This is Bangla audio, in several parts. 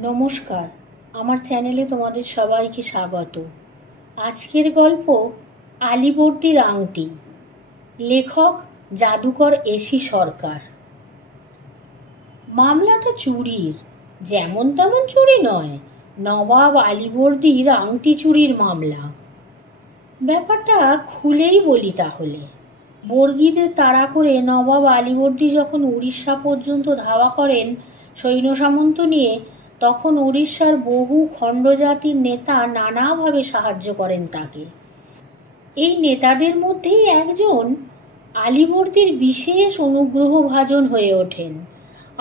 নমস্কার, আমার চ্যানেলে তোমাদের সবাইকে স্বাগত। আজকের গল্প আলীবর্দীর আংটি। লেখক জাদুকর এসি সরকার। মামলাটা চুরির, যেমন তেমন চুরি নয়, নবাব আলীবর্দীর আংটি চুরির মামলা। ব্যাপারটা খুলেই বলি তাহলে। বর্গীদের তাড়া করে নবাব আলীবর্দী যখন উড়িষ্যা পর্যন্ত ধাওয়া করেন সৈন্য সামন্ত নিয়ে, তখন উড়িষ্যার বহু খণ্ডজাতির নেতা নানাভাবে সাহায্য করেন তাকে। এই নেতাদের মধ্যেই একজন আলীবর্দীর বিশেষ অনুগ্রহভাজন হয়ে ওঠেন,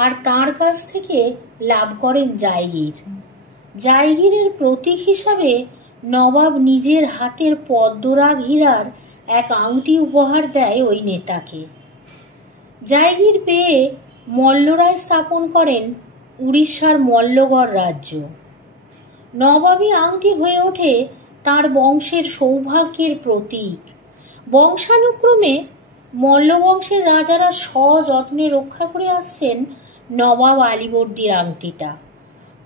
আর তাঁর কাছ থেকে লাভ করেন জায়গির। জায়গিরের প্রতীক হিসাবে নবাব নিজের হাতের পদ্মরাগ হীরার এক আংটি উপহার দেয় ওই নেতাকে। জায়গির পেয়ে মল্লরায় স্থাপন করেন উড়িষ্যার মল্লগড় রাজ্য। নবাবী আংটি হয়ে ওঠে তার বংশের সৌভাগ্যের প্রতীক। বংশানুক্রমে মল্ল বংশের রাজারা সযত্নে রক্ষা করে আসছেন নবাব আলীবর্দীর আংটিটা।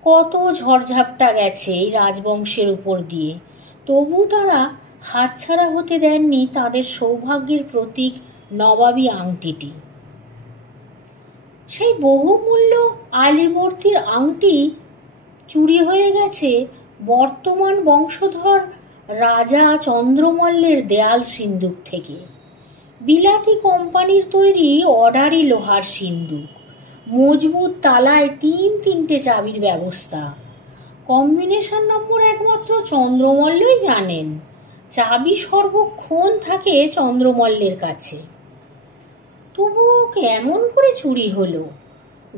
কত ঝড়ঝাপটা গেছে এই রাজবংশের উপর দিয়ে, তবু তারা হাতছাড়া হতে দেননি তাদের সৌভাগ্যের প্রতীক নবাবী আংটিটি। সেই বহুমূল্য আলীবর্দীর আংটি চুরি হয়ে গেছে বর্তমান বংশধর রাজা চন্দ্রমল্লের দেয়াল সিন্দুক থেকে। বিলাতি কোম্পানির তৈরি অর্ডারি লোহার সিন্দুক, মজবুত তালায় তিনটে চাবির ব্যবস্থা। কম্বিনেশন নম্বর একমাত্র চন্দ্রমল্লই জানেন। চাবি সর্বক্ষণ থাকে চন্দ্রমল্লের কাছে। তবুও কেমন করে চুরি হলো?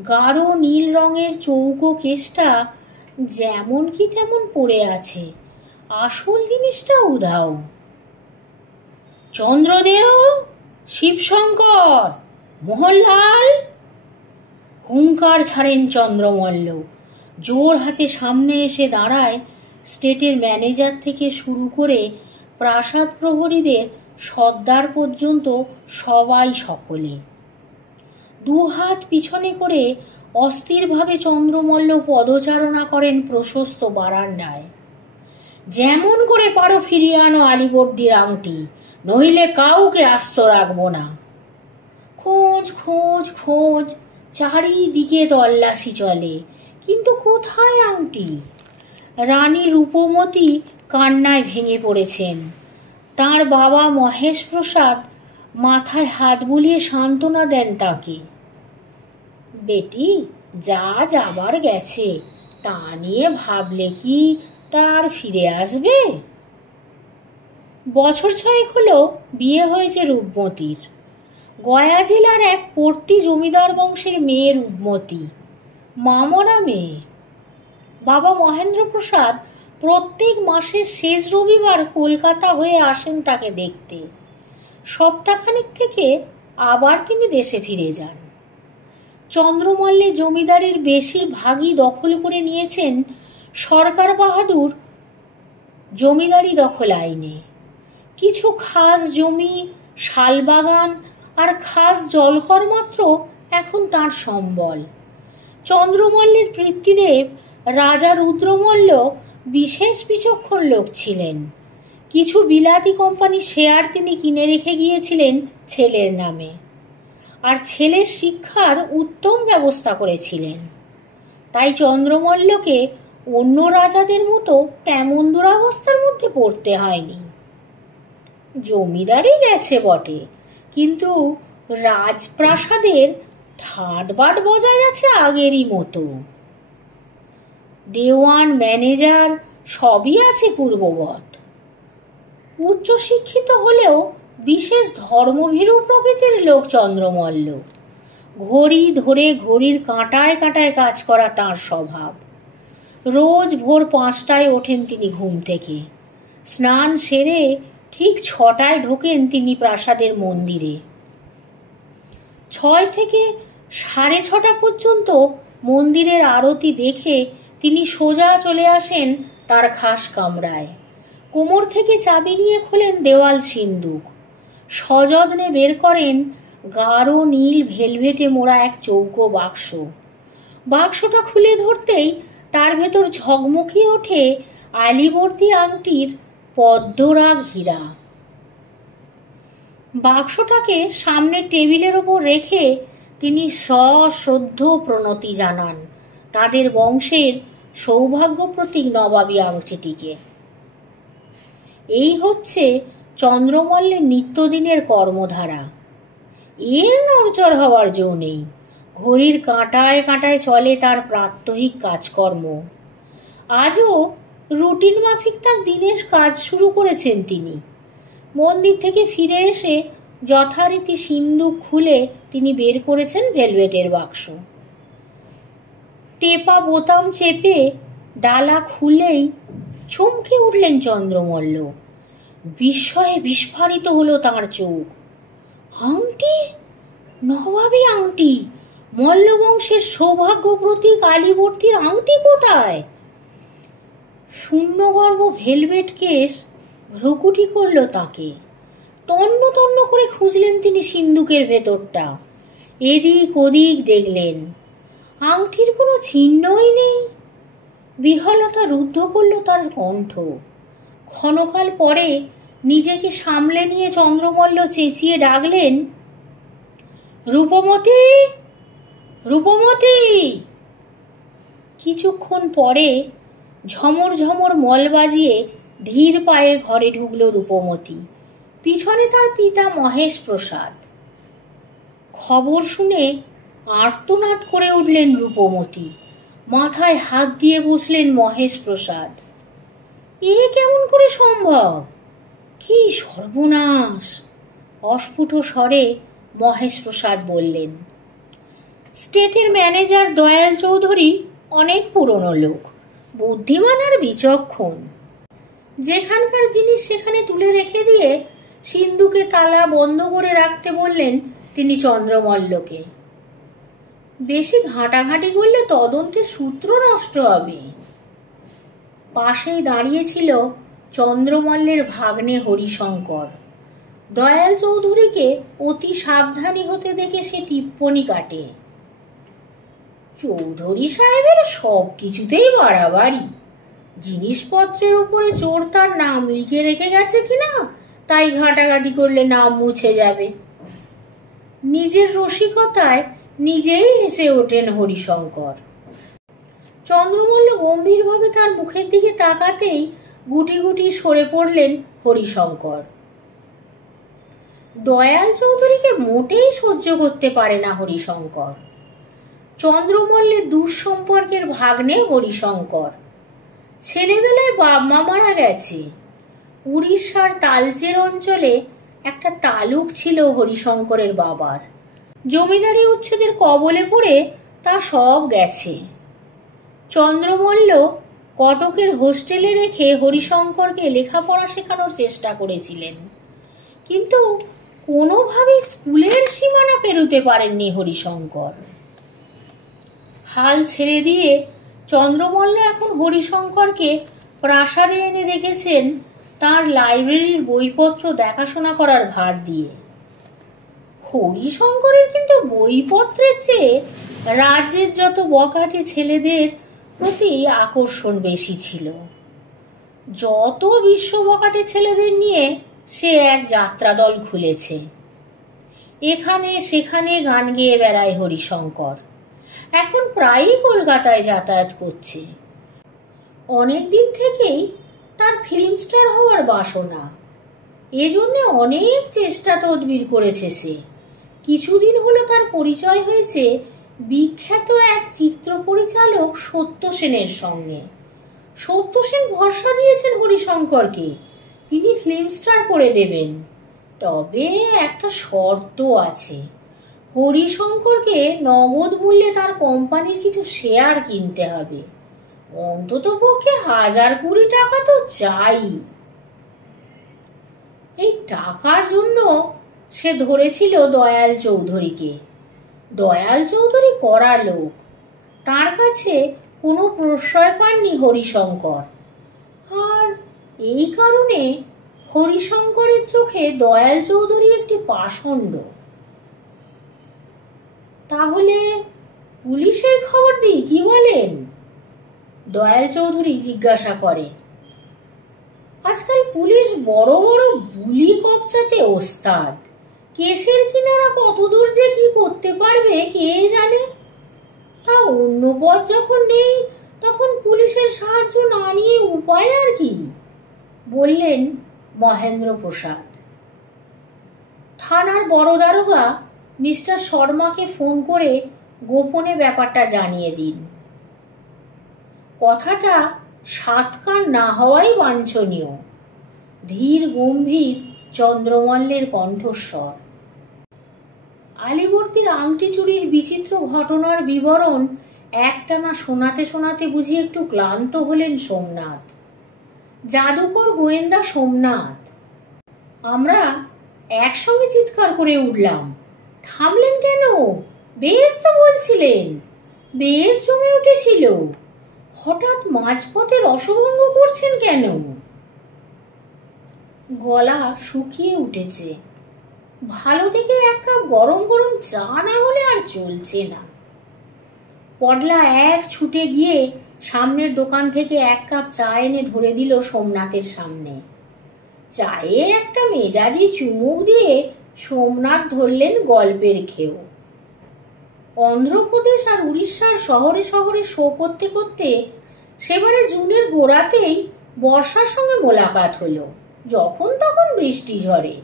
গাঢ় নীল রঙের চৌকো কেসটা যেমন কি তেমন পড়ে আছে, আসল জিনিসটা উধাও। চন্দ্রদেহ, শিবশঙ্কর, মোহনলাল, হুঙ্কার ছাড়েন চন্দ্রমল্ল। জোর হাতে সামনে এসে দাঁড়ায় স্টেটের ম্যানেজার থেকে শুরু করে প্রাসাদ প্রহরীদের সর্দার পর্যন্ত সবাই সকলে। দুহাত পিছনে করে অস্থিরভাবে চন্দ্রমল্ল পদচারণা করেন প্রশস্ত বারান্দায়। যেমন করে পারো ফিরিয়ে আনো আলীবর্দীর আংটি, নইলে কাউকে আস্ত রাখবো না। খোঁজ খোঁজ খোঁজ, চারিদিকে তল্লাশি চলে, কিন্তু কোথায় আংটি? রানী রূপমতী কান্নায় ভেঙে পড়েছেন। তাঁর বাবা মহেশ প্রসাদ মাথায় হাত বুলিয়ে সান্ত্বনা দেন তাকে। বেটি, যা যাবার গেছে, তা নিয়ে ভাবলে কি তার ফিরে আসবে? বছর 6 হলো বিয়ে হয়েছে রূপমতির। গয়া জেলার এক পর্তি জমিদার বংশের মেয়ে রূপমতী, মামরা মেয়ে। বাবা মহেন্দ্র প্রসাদ প্রত্যেক মাসের শেষ রবিবার কলকাতা হয়ে আসেন তাকে দেখতে। সপ্তাহখানেক থেকে আবার তিনি দেশে ফিরে যান। চন্দ্রমল্লে জমিদারির বেশিরভাগই দখল করে নিয়েছেন সরকার বাহাদুর জমিদারি দখল আইনে। কিছু খাস জমি, শালবাগান আর খাস জলকর মাত্র এখন তাঁর সম্বল। চন্দ্রমল্লের পিতৃদেব রাজা রুদ্রমল্ল বিশেষ বিচক্ষণ লোক ছিলেন। কিছু বিলাতি কোম্পানির শেয়ার তিনি কিনে রেখে গিয়েছিলেন ছেলের নামে, আর ছেলের শিক্ষার উত্তম ব্যবস্থা করেছিলেন। তাই চন্দ্রমল্লকে অন্য রাজাদের মতো তেমন দুরবস্থার মধ্যে পড়তে হয়নি। জমিদারি গেছে বটে, কিন্তু রাজপ্রাসাদের ঠাটবাট বজায় আছে আগেরই মতো। দেওয়ান, ম্যানেজার সবই আছে পূর্ববৎ। উচ্চশিক্ষিত হলেও বিশেষ ধর্মভীরু প্রকৃতির লোক চন্দ্রমল্ল। ঘড়ি ধরে ঘড়ির কাঁটায় কাঁটায় কাজ করা তাঁর স্বভাব। রোজ ভোর 5টায় ওঠেন তিনি ঘুম থেকে। স্নান সেরে ঠিক 6টায় ঢোকেন তিনি প্রাসাদের মন্দিরে। 6 থেকে 6:30 পর্যন্ত মন্দিরের আরতি দেখে তিনি সোজা চলে আসেন তার খাস কামরায়। কোমর থেকে চাবি নিয়ে খোলেন দেওয়াল সিন্দুক। সযত্নে বের করেন গাঢ় নীল ভেলভেটে মোড়া এক চৌকো বাক্স। বাক্সটা খুলে ধরতেই তার ভেতর ঝকমকিয়ে ওঠে আলীবর্দী আংটির পদ্মরাগ হীরা। বাক্সটাকে সামনে টেবিলের ওপর রেখে তিনি সশ্রদ্ধ প্রণতি জানান তাদের বংশের সৌভাগ্য প্রতীক নবাবী আংটিটিকে। এই হচ্ছে চন্দ্রমল্লের নিত্যদিনের কর্মধারা। এর নড়চড় হওয়ার জো নেই। ঘড়ির কাঁটায় কাঁটায় চলে তার প্রাত্যহিক কাজকর্ম। আজও রুটিন মাফিক তার দিনের কাজ শুরু করেছেন তিনি। মন্দির থেকে ফিরে এসে যথারীতি সিন্দুক খুলে তিনি বের করেছেন ভেলভেটের বাক্স। টেপা বোতাম চেপে ডালা খুলেই চমকে উঠলেন চন্দ্রমল্ল। বিস্ময়ে বিস্ফারিত হলো তাঁর চোখ। আংটি, নবাবী আংটি, মল্লবংশের সৌভাগ্য প্রতীক আলীবর্দীর আংটি কোথায়? শূন্যগর্ভ ভেলভেট কেস ভ্রুকুটি করল তাকে। তন্ন তন্ন করে খুঁজলেন তিনি সিন্দুকের ভেতরটা। এদিক ওদিক দেখলেন, আংটির কোনো চিহ্নই নেই। বিহ্বলতা রুদ্ধ করল তার কণ্ঠ। ক্ষণকাল পরে নিজেকে সামলে নিয়ে চন্দ্রমল্ল চেঁচিয়ে ডাকলেন, রূপমতি, রূপমতি। কিছুক্ষণ পরে ঝমর ঝমর মল বাজিয়ে ধীর পায়ে ঘরে ঢুকল রূপমতি। পিছনে তার পিতা মহেশ প্রসাদ। খবর শুনে আর্তনাদ করে উঠলেন রূপমতি। মাথায় হাত দিয়ে বসলেন মহেশ প্রসাদ। এ কেমন করে সম্ভব? কি সর্বনাশ! অস্ফুট স্বরে মহেশ প্রসাদ বললেন। স্টেটের ম্যানেজার দয়াল চৌধুরী অনেক পুরনো লোক, বুদ্ধিমান আর বিচক্ষণ। যেখানকার জিনিস সেখানে তুলে রেখে দিয়ে সিন্ধুকে তালা বন্ধ করে রাখতে বললেন তিনি চন্দ্রমল্লকে। বেশি ঘাঁটাঘাঁটি করলে তদন্তের সূত্র নষ্ট হবে। পাশেই দাঁড়িয়েছিল চন্দ্রমল্লের ভাগ্নে হরিশঙ্কর। দয়াল চৌধুরীকে অতি সাবধানী হতে দেখে সে টিপ্পনি কাটে। চৌধুরী সাহেবের সব কিছুতেই বাড়াবাড়ি। জিনিসপত্রের উপরে চোর তার নাম লিখে রেখে গেছে কিনা তাই ঘাঁটাঘাঁটি করলে নাম মুছে যাবে। নিজের রসিকতায় নিজেই হেসে ওঠেন হরিশঙ্কর। চন্দ্রমল্ল গম্ভীরভাবে তার মুখের দিকে তাকাতেই গুটি গুটি সরে পড়লেন হরিশঙ্কর। দয়াল চৌধুরীকে মোটেই সহ্য করতে পারে না হরিশঙ্কর। চন্দ্রমল্লের দূর সম্পর্কের ভাগ্নে হরিশঙ্কর। ছেলেবেলায় বাবা মারা গেছে। উড়িষ্যার তালচের অঞ্চলে একটা তালুক ছিল হরিশঙ্করের বাবার। জমিদারি উচ্ছেদের কবলে পড়ে তা সব গেছে। চন্দ্রমল্ল কটকের হোস্টেলে রেখে হরিশঙ্করকে লেখাপড়া শেখানোর চেষ্টা করেছিলেন, কিন্তু কোনোভাবেই স্কুলের সীমানা পেরোতে পারেননি হরিশঙ্কর। হাল ছেড়ে দিয়ে চন্দ্রমল্ল এখন হরিশঙ্করকে প্রাসাদে এনে রেখেছেন তার লাইব্রেরির বইপত্র দেখাশোনা করার ভার দিয়ে। হরিশঙ্করের কিন্তু বইপত্রের চেয়ে রাজ্যের যত বখাটে ছেলেদের প্রতি আকর্ষণ বেশি ছিল। যত বিশ্ব বখাটে ছেলেদের নিয়ে সে এক যাত্রা দল খুলেছে। এখানে সেখানে গান গেয়ে বেড়ায় হরিশঙ্কর। এখন প্রায়ই কলকাতায় যাতায়াত করছে। অনেক দিন থেকেই তার ফিল্ম স্টার হওয়ার বাসনা। এজন্য অনেক চেষ্টা তদবির করেছে সে। কিছুদিন হলো তার পরিচয় হয়েছে বিখ্যাত এক চিত্র পরিচালক সত্য সেনের সঙ্গে। সত্য সেন ভরসা দিয়েছেন হরিশঙ্করকে, তিনি ফিল্ম স্টার করে দেবেন। তবে একটা শর্ত আছে, হরিশঙ্করকে নগদ মূল্যে তার কোম্পানির কিছু শেয়ার কিনতে হবে। অন্তত পক্ষে 1020 টাকা তো চাই। এই টাকার জন্য সে ধরেছিল দয়াল চৌধুরীকে। দয়াল চৌধুরী কড়া লোক, তার কাছে কোনো প্রশ্রয় পাননি হরিশঙ্কর। আর এই কারণে হরিশঙ্করের চোখে দয়াল চৌধুরী একটি পাষণ্ড। তাহলে পুলিশে খবর দিই, কি বলেন? দয়াল চৌধুরী জিজ্ঞাসা করে। আজকাল পুলিশ বড় বড় বুলি কবচাতে ওস্তাদ, কেসের কিনারা কতদূর যে কি করতে পারবে কে জানে। তা অন্য পথ যখন নেই তখন পুলিশের সাহায্য না নিয়ে উপায় আর কি, বললেন মহেন্দ্র প্রসাদ। থানার বড় দারোগা মিস্টার শর্মাকে ফোন করে গোপনে ব্যাপারটা জানিয়ে দিন। কথাটা সাতকার না হওয়াই বাঞ্ছনীয়। ধীর গম্ভীর চন্দ্রমল্লের কণ্ঠস্বর। আলীবর্দীর আংটি চুরির বিচিত্র ঘটনার বিবরণ একটানা শোনাতে শোনাতে বুঝি একটু ক্লান্ত হলেন সোমনাথ। জাদুকর গোয়েন্দা সোমনাথ। আমরা একসঙ্গে চিৎকার করে উঠলাম, থামলেন কেন? বেশ তো বলছিলেন। বেশ জমে উঠেছিল, হঠাৎ মাঝপথে রসভঙ্গ করছেন কেন? গলা শুকিয়ে উঠেছে। ভালো দেখে এক কাপ গরম গরম চা না হলে আর চলছে না। পডলা এক ছুটে গিয়ে সামনের দোকান থেকে এক কাপ চা এনে ধরে দিল সোমনাথের সামনে। চায়ে একটা মেজাজি চুমুক দিয়ে সোমনাথ ধরলেন গল্পের খেও। অন্ধ্রপ্রদেশ আর উড়িষ্যার শহরে শহরে শো করতে করতে সেবারে জুনের গোড়াতেই বর্ষার সঙ্গে মোলাকাত হলো। যখন তখন বৃষ্টি ঝরে।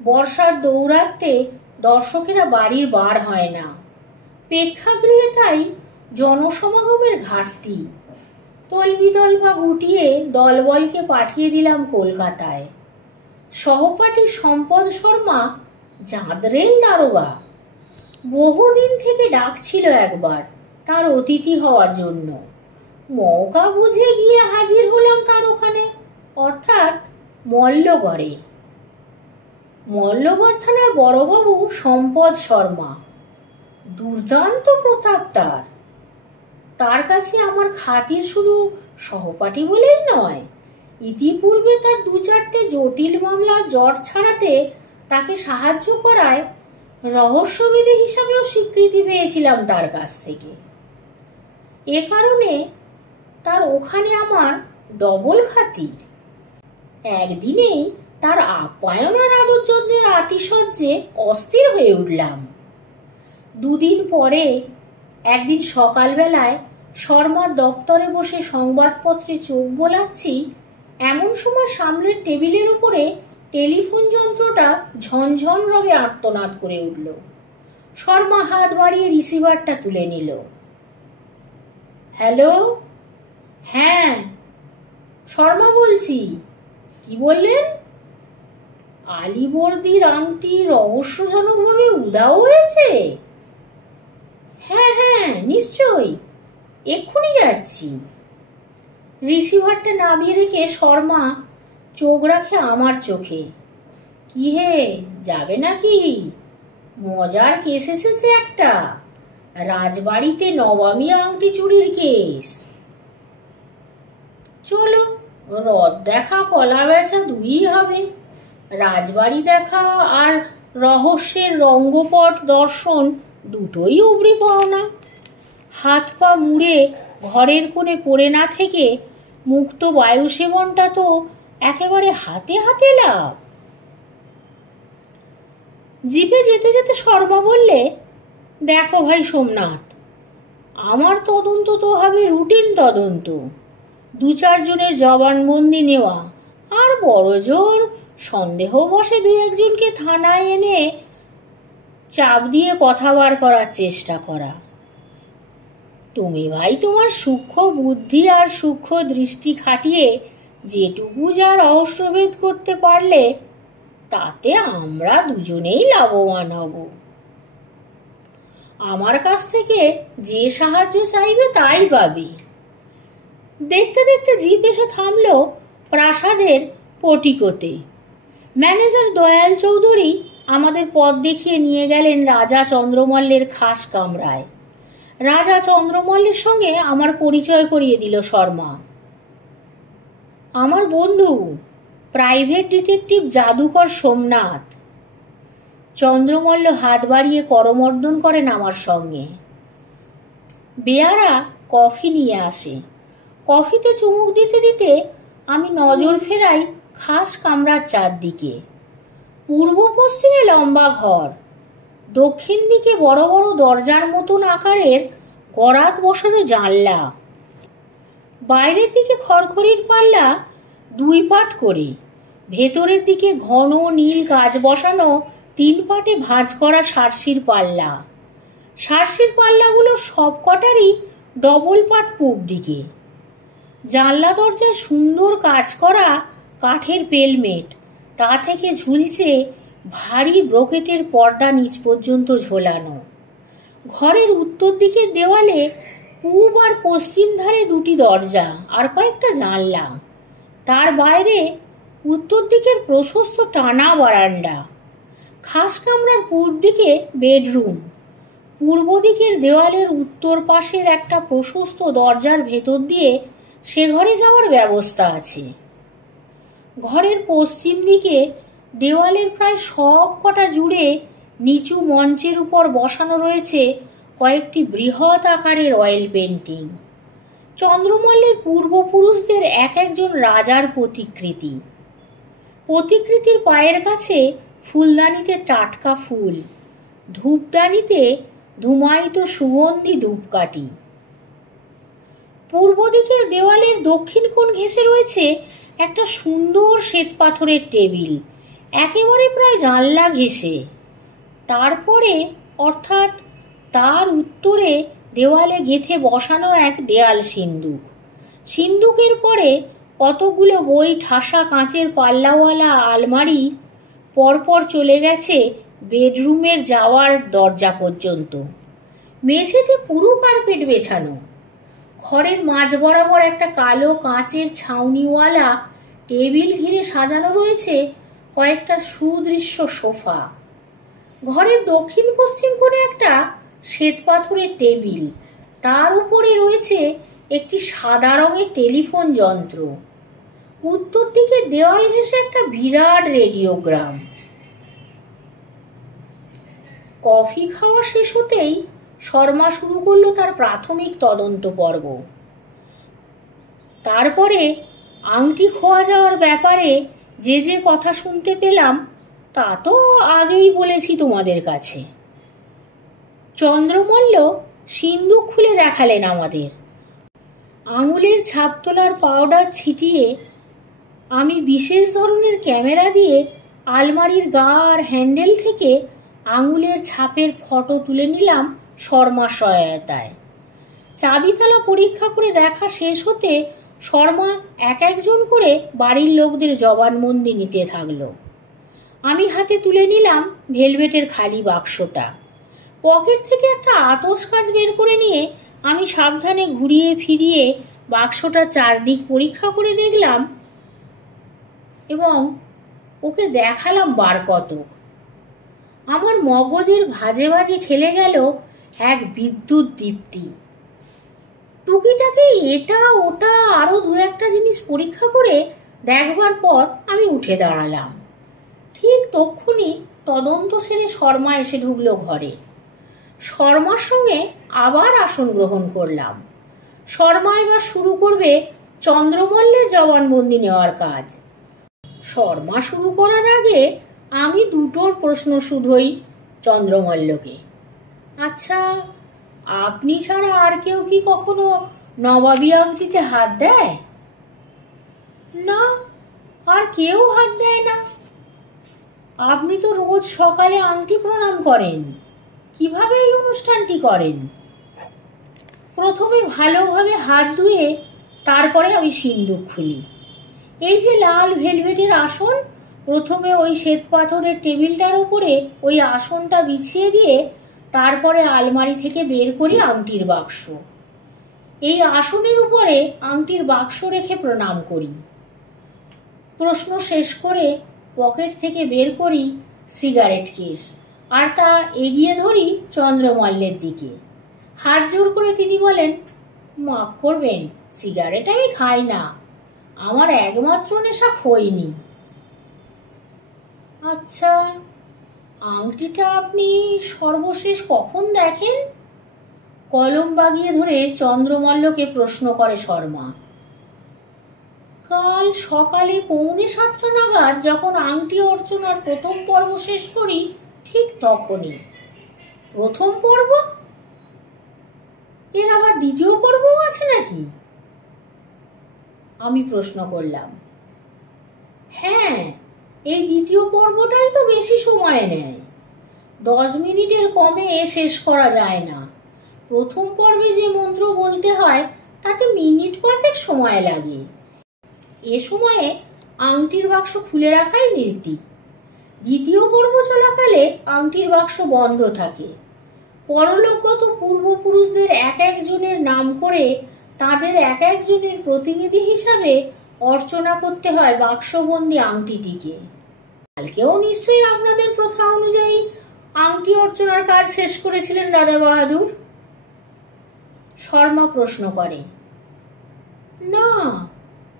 বর্ষার দৌরাত্মে দর্শকেরা বাড়ির বার হয় না। প্রেক্ষাগৃহে তাই জনসমাগমের ঘাটতি। তলবিতলবা গুটিয়ে দলবলকে পাঠিয়ে দিলাম কলকাতায়। সহপাঠী সম্পদ শর্মা জাঁদরেল দারোগা। বহুদিন থেকে ডাকছিল একবার তার অতিথি হওয়ার জন্য। মৌকা বুঝে গিয়ে হাজির হলাম তার ওখানে, অর্থাৎ মল্লগড়ে। মল্লগড় থানার বড়বাবু সম্পদ শর্মা। দুর্দান্ত প্রতাপ তার। তার কাছে আমার খাতির শুধু সহপাঠী বলেই নয়, ইতিপূর্বে তার দু চারটে জটিল মামলা জট ছাড়াতে তাকে সাহায্য করায় রহস্যবিদী হিসাবেও স্বীকৃতি পেয়েছিলাম তার কাছ থেকে। এ কারণে তার ওখানে আমার ডবল খাতির। একদিনেই তার আপ্যায়ন আর আদর যত্নের আতিশয্যে অস্থির হয়ে উঠলাম। দুদিন পরে একদিন সকালবেলায় শর্মার দপ্তরে বসে সংবাদপত্রে চোখ বোলাচ্ছি, এমন সময় সামনের টেবিলের উপরে টেলিফোন যন্ত্রটা ঝনঝন রবে আর্তনাদ করে উঠল। শর্মা হাত বাড়িয়ে রিসিভারটা তুলে নিল। হ্যালো, হ্যাঁ শর্মা বলছি। কি বললেন? আলীবর্দীর আংটি রহস্যজনকভাবে উধাও হয়েছে? হ্যাঁ হ্যাঁ নিশ্চয়ই, এক্ষুনি যাচ্ছি। রিসিভারটা নামিয়ে রেখে শর্মা চোখ রাখে আমার চোখে। কি হে, যাবে নাকি? মজার কেস এসেছে একটা, রাজবাড়িতে নবামী আংটি চুরির কেস। চলো, রথ দেখা কলা বেচা দুই হবে। রাজবাড়ি দেখা আর রহস্যের রঙ্গপট দর্শন দুটোই উবরি পাওনা। হাত পা মুড়ে ঘরের কোণে পড়ে না থেকে মুক্ত বায়ু সেবনটা তো একেবারে হাতে হাতে লাভ। জিপে যেতে যেতে শর্মা বললে, দেখো ভাই সোমনাথ, আমার তদন্ত তো হবে রুটিন তদন্ত। দু চারজনের জবানবন্দি নেওয়া আর বড় জোর সন্দেহ বসে দু একজনকে থানায় এনে চাপ দিয়ে কথা বার করার চেষ্টা করা। তুমি ভাই তোমার সূক্ষ্ম বুদ্ধি আর সূক্ষ্ম দৃষ্টি খাটিয়ে যেটুকু যা রহস্যভেদ করতে পারলে তাতে আমরা দুজনেই লাভবান হব। আমার কাছ থেকে যে সাহায্য চাইবে তাই পাবে। দেখতে দেখতে জিপ এসে থামল প্রাসাদের পটিকোতে। ম্যানেজার দয়াল চৌধুরী আমাদের পথ দেখিয়ে নিয়ে গেলেন রাজা চন্দ্রমল্লের খাস কামরায়। রাজা চন্দ্রমল্লের সঙ্গে আমার পরিচয় করিয়ে দিল শর্মা। আমার বন্ধু প্রাইভেট ডিটেকটিভ জাদুকর সোমনাথ। চন্দ্রমল্ল হাত বাড়িয়ে করমর্দন করেন আমার সঙ্গে। বেয়ারা কফি নিয়ে আসে। কফিতে চুমুক দিতে দিতে আমি নজর ফেরাই খাস কামরার চারদিকে। পূর্ব পশ্চিমে লম্বা ঘর, দক্ষিণ দিকে বড় বড় দরজার মতন আকারের করাত বসানো জানলা, বাইরের দিকে খড়খড়ির পাল্লা 2 পাট করে, ভেতরের দিকে ঘন নীল কাচ বসানো 3 পাটে ভাঁজ করা সারসির পাল্লা। সারসির পাল্লাগুলো সব কটারই ডবল পাট পূব দিকে। জানলা দরজায় সুন্দর কাজ করা কাঠের পেলমেট, তা থেকে ঝুলছে ভারী ব্রোকেটের পর্দা নিচ পর্যন্ত ঝোলানো। ঘরের উত্তর দিকের দেওয়ালে পূব আর পশ্চিম ধারে 2টি দরজা আর কয়েকটা জানলা। তার বাইরে উত্তর দিকের প্রশস্ত টানা বারান্দা। খাস কামরার পূর্ব দিকে বেডরুম। পূর্ব দিকের দেওয়ালের উত্তর পাশের একটা প্রশস্ত দরজার ভেতর দিয়ে সে ঘরে যাওয়ার ব্যবস্থা আছে। ঘরের পশ্চিম দিকে দেওয়ালের প্রায় সব কটা জুড়ে নিচু মঞ্চের উপর বসানো রয়েছে কয়েকটি বৃহৎ আকারের অয়েল পেন্টিং। চন্দ্রমল্লের পূর্বপুরুষদের এক একজন রাজার প্রতিকৃতি। প্রতিকৃতির পায়ের কাছে ফুলদানিতে টাটকা ফুল, ধূপদানিতে ধুমায়িত সুগন্ধি ধূপকাঠি। পূর্ব দিকের দেওয়ালের দক্ষিণ কোণ ঘেঁষে রয়েছে একটা সুন্দর শ্বেতপাথরের টেবিল, একেবারে প্রায় জানলা ঘেঁষে। তারপরে অর্থাৎ তার উত্তরে দেওয়ালে গেঁথে বসানো এক দেয়াল সিন্দুক। সিন্দুকের পরে কতগুলো বই ঠাসা কাঁচের পাল্লাওয়ালা আলমারি পরপর চলে গেছে বেডরুমের যাওয়ার দরজা পর্যন্ত। মেঝেতে পুরো কার্পেট বেছানো। ঘরের মাঝ বরাবর একটা কালো কাঁচের ছাউনিওয়ালা টেবিল ঘিরে সাজানো রয়েছে কয়েকটা সুদৃশ্য সোফা। ঘরের দক্ষিণ পশ্চিম কোণে একটা শ্বেতপাথরের টেবিল, তার উপরে রয়েছে একটি সাদা রঙের টেলিফোন যন্ত্র। উত্তর দিকে দেওয়াল ঘেঁষে একটা বিরাট রেডিওগ্রাম। কফি খাওয়া শেষ হতেই শর্মা শুরু করলো তার প্রাথমিক তদন্ত পর্ব। তারপরে আংটি খোয়া যাওয়ার ব্যাপারে যে যে কথা শুনতে পেলাম তা তো আগেই বলেছি তোমাদের কাছে। চন্দ্রমল্ল সিন্দুক খুলে দেখালেন আমাদের। আঙুলের ছাপ তোলার পাউডার ছিটিয়ে আমি বিশেষ ধরনের ক্যামেরা দিয়ে আলমারির গা আর হ্যান্ডেল থেকে আঙুলের ছাপের ফটো তুলে নিলাম শর্মার সহায়তায়। চাবিতালা পরীক্ষা করে দেখা শেষ হতে শর্মা এক একজন করে বাড়ির লোকদের জবানবন্দি নিতে থাকলো। আমি হাতে তুলে নিলাম ভেলভেটের খালি বাক্সটা। পকেট থেকে একটা আতস কাঁচ বের করে নিয়ে আমি সাবধানে ঘুরিয়ে ফিরিয়ে বাক্সটা চারদিক পরীক্ষা করে দেখলাম এবং ওকে দেখালাম বার কতক। আমার মগজের ভাজে ভাজে খেলে গেল এক বিদ্যুৎ দীপ্তি। টুকিটাকে এটা ওটা আরো 2-1টা জিনিস পরীক্ষা করে দেখবার পর আমি উঠে দাঁড়ালাম। ঠিক তক্ষুনি তদন্ত সেরে শর্মা এসে ঢুকলো ঘরে। শর্মার সঙ্গে আবার আসন গ্রহণ করলাম। শর্মা এবার শুরু করবে চন্দ্রমল্লের জবানবন্দি নেওয়ার কাজ। শর্মা শুরু করার আগে আমি 2টোর প্রশ্ন শুধোই চন্দ্রমল্লকে। আচ্ছা, আপনি ছাড়া আর কেউ কি কখনো নবাবী আংটিতে হাত দেয়? না, আর কেউ হাত দেয় না। আপনি তো রোজ সকালে আংটি প্রণাম করেন, কিভাবে এই অনুষ্ঠানটি করেন? প্রথমে ভালোভাবে হাত ধুয়ে তারপরে আমি সিন্দুক খুলি। এই যে লাল ভেলভেটের আসন, প্রথমে ওই শ্বেতপাথরের টেবিলটার উপরে ওই আসনটা বিছিয়ে দিয়ে তারপরে আলমারি থেকে বের করি আংটির বাক্স। এই আসনের উপরে আংটির বাক্স রেখে প্রণাম করি। প্রশ্ন শেষ করে পকেট থেকে বের করি সিগারেট কেস আর তা এগিয়ে ধরি চন্দ্রমল্লের দিকে। হাত জোর করে তিনি বলেন, মাফ করবেন, সিগারেট আমি খাই না, আমার একমাত্র নেশা খৈনি। আচ্ছা, আংটিটা আপনি সর্বশেষ কখন দেখেন? কলম বাগিয়ে ধরে চন্দ্রমল্লকে প্রশ্ন করে শর্মা। কাল সকালে 6:45 নাগাদ যখন আংটি অর্চনার প্রথম পর্ব শেষ করি, ঠিক তখনই। প্রথম পর্ব? এর আবার দ্বিতীয় পর্বও আছে নাকি? আমি প্রশ্ন করলাম। হ্যাঁ, এই দ্বিতীয় পর্বটাই তো বেশি সময় নেয়। 10 মিনিটের কমে শেষ করা যায় না। প্রথম পর্বে যে মন্ত্র বলতে হয় তাতে মিনিট 5 সময় লাগে। এ সময়ে আংটির বাক্স খুলে রাখাই নীতি। দ্বিতীয় পর্ব চলাকালে আংটির বাক্স বন্ধ থাকে। পরলোকগত পূর্বপুরুষদের এক একজনের নাম করে তাদের এক একজনের প্রতিনিধি হিসাবে অর্চনা করতে হয় বাক্সবন্দি আংটিটিকে। কালকেও নিশ্চয়ই আপনাদের প্রথা অনুযায়ী আংটি অর্চনার কাজ শেষ করেছিলেন দাদা বাহাদুর? শর্মা প্রশ্ন করে। না,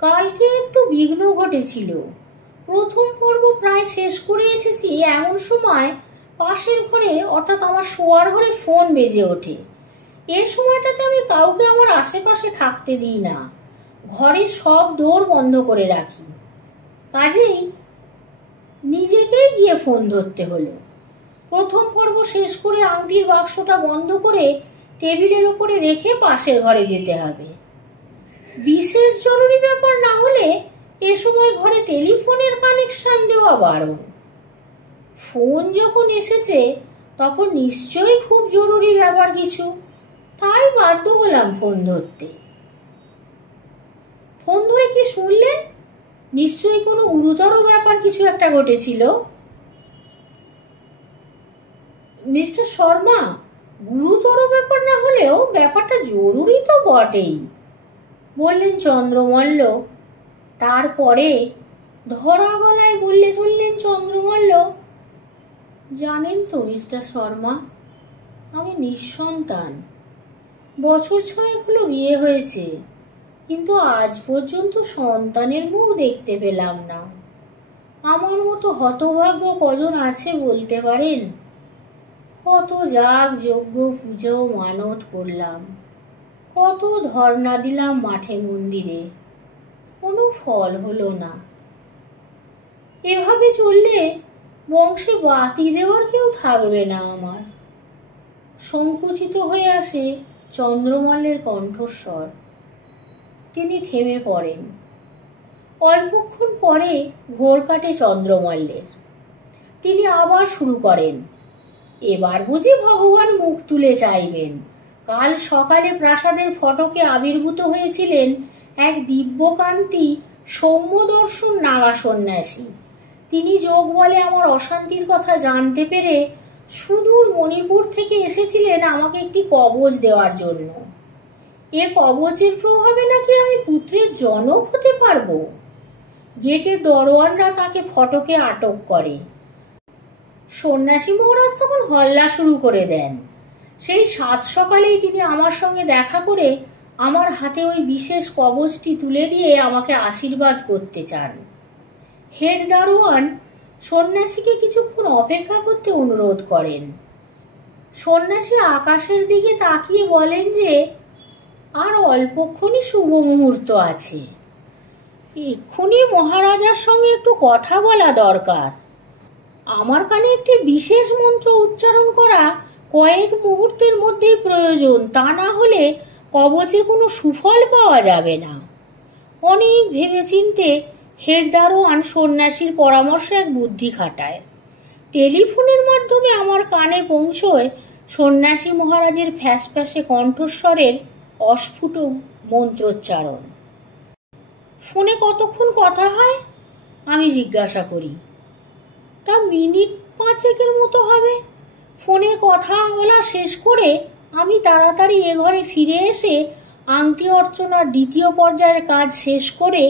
কালকে একটু বিঘ্ন ঘটেছিল। প্রথম পর্ব প্রায় শেষ করে এসেছি এমন সময় পাশের ঘরে অর্থাৎ আমার শোয়ার ঘরে ফোন বেজে ওঠে। এ সময়টাতে আমি কাউকে আমার আশেপাশে থাকতে দিই না, ঘরের সব দোর বন্ধ করে রাখি। কাজেই নিজেকেই গিয়ে ফোন ধরতে হলো। প্রথম পর্ব শেষ করে আংটির বাক্সটা বন্ধ করে টেবিলের উপরে রেখে পাশের ঘরে যেতে হবে। বিশেষ জরুরি ব্যাপার না হলে এ সময় ঘরে টেলিফোনের কানেকশন দেওয়া বারণ। ফোন যখন এসেছে তখন নিশ্চয়ই খুব জরুরি ব্যাপার কিছু, তাই বাধ্য হলাম ফোন ধরতে। ফোন ধরে কি শুনলেন? নিশ্চয়ই কোনো গুরুতর ব্যাপার কিছু একটা ঘটেছিল। মিস্টার শর্মা, গুরুতর ব্যাপার না হলেও ব্যাপারটা জরুরি তো বটেই, বললেন চন্দ্রমল্ল। তারপরে ধরা গলায় বললে চললেন চন্দ্রমল্ল, জানেন তো মিস্টার শর্মা, আমি নিঃসন্তান। বছর 6 হলো বিয়ে হয়েছে, কিন্তু আজ পর্যন্ত সন্তানের মুখ দেখতে পেলাম না। আমার মতো হতভাগ্য কজন আছে বলতে পারেন? কত যাগ যজ্ঞ পুজো মানত করলাম, কত ধর্ণা দিলাম মাঠে মন্দিরে, কোনো ফল হলো না। এভাবে চললে বংশে বাতি দেওয়ার কেউ থাকবে না আমার। সংকুচিত হয়ে আসে চন্দ্রমল্লের কণ্ঠস্বর। তিনি থেমে পড়েন। অল্পক্ষণ পরে ঘোর কাটে চন্দ্রমল্লের। তিনি আবার শুরু করেন। এবার বুঝি ভগবান মুখ তুলে চাইবেন। কাল সকালে প্রাসাদের ফটকে আবির্ভূত হয়েছিলেন এক দিব্যকান্তি সৌম্যদর্শন নাগা সন্ন্যাসী। তিনি যোগ বলে আমার অশান্তির কথা জানতে পেরে সুদূর মণিপুর থেকে এসেছিলেন আমাকে একটি কবচ দেওয়ার জন্য। এ কবচের প্রভাবে নাকি আমি পুত্রের জনক হতে পারবো। গেটের দরোয়ানরা তাকে ফটকে আটক করে। সন্ন্যাসী মহারাজ তখন হল্লা শুরু করে দেন। সেই 7 সকালেই তিনি আমার সঙ্গে দেখা করে আমার হাতে ওই বিশেষ কবচটি তুলে দিয়ে আমাকে আশীর্বাদ করতে চান। হেড দারোয়ান সন্ন্যাসীকে কিছুক্ষণ অপেক্ষা করতে অনুরোধ করেন। সন্ন্যাসী আকাশের দিকে তাকিয়ে বলেন যে আর অল্পক্ষণই শুভ মুহূর্ত আছে, এক্ষুনি মহারাজার সঙ্গে একটু কথা বলা দরকার। আমার কানে একটি বিশেষ মন্ত্র উচ্চারণ করা কয়েক মুহূর্তের মধ্যেই প্রয়োজন, তা না হলে কবচে কোনো সুফল পাওয়া যাবে না। অনেক ভেবেচিন্তে হেড দারোয়ান সন্ন্যাসীর পরামর্শে এক বুদ্ধি খাটায়। টেলিফোনের মাধ্যমে আমার কানে পৌঁছয় সন্ন্যাসী মহারাজের ফ্যাসফ্যাসে কণ্ঠস্বরের অস্ফুট মন্ত্রোচ্চারণ। ফোনে কতক্ষণ কথা হয় আমি জিজ্ঞাসা করি। তা মিনিট 5 মতো হবে। ফোনে কথা বলা শেষ করে আমি তাড়াতাড়ি এ ঘরে ফিরে এসে আংটি অর্চনার দ্বিতীয় পর্যায়ের কাজ শেষ করে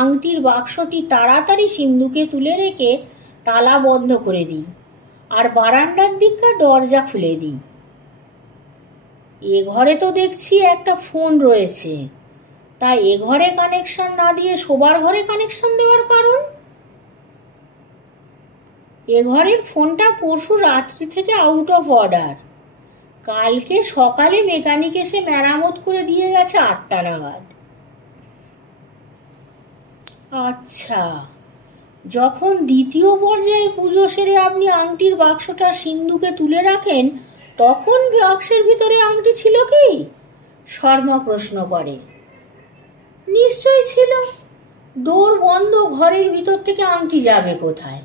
আংটির বাক্সটি তাড়াতাড়ি সিন্ধুকে তুলে রেখে তালা বন্ধ করে দিই আর বারান্দার দিককার দরজা খুলে দিই। এ ঘরে তো দেখছি একটা ফোন রয়েছে, তাই এ ঘরে কানেকশন না দিয়ে শোবার ঘরে কানেকশন দেওয়ার কারণ? এ ঘরের ফোনটা পরশু রাত্রি থেকে আউট অফ অর্ডার। কালকে সকালে মেকানিক এসে মেরামত করে দিয়ে গেছে 8টা নাগাদ। আচ্ছা, যখন দ্বিতীয় পর্যায়ে পুজো সেরে আপনি আংটির বাক্সটা সিন্ধুকে তুলে রাখেন, তখন বাক্সের ভিতরে আংটি ছিল কি? শর্মা প্রশ্ন করে। নিশ্চয়ই ছিল, দোর বন্ধ, ঘরের ভিতর থেকে আংটি যাবে কোথায়?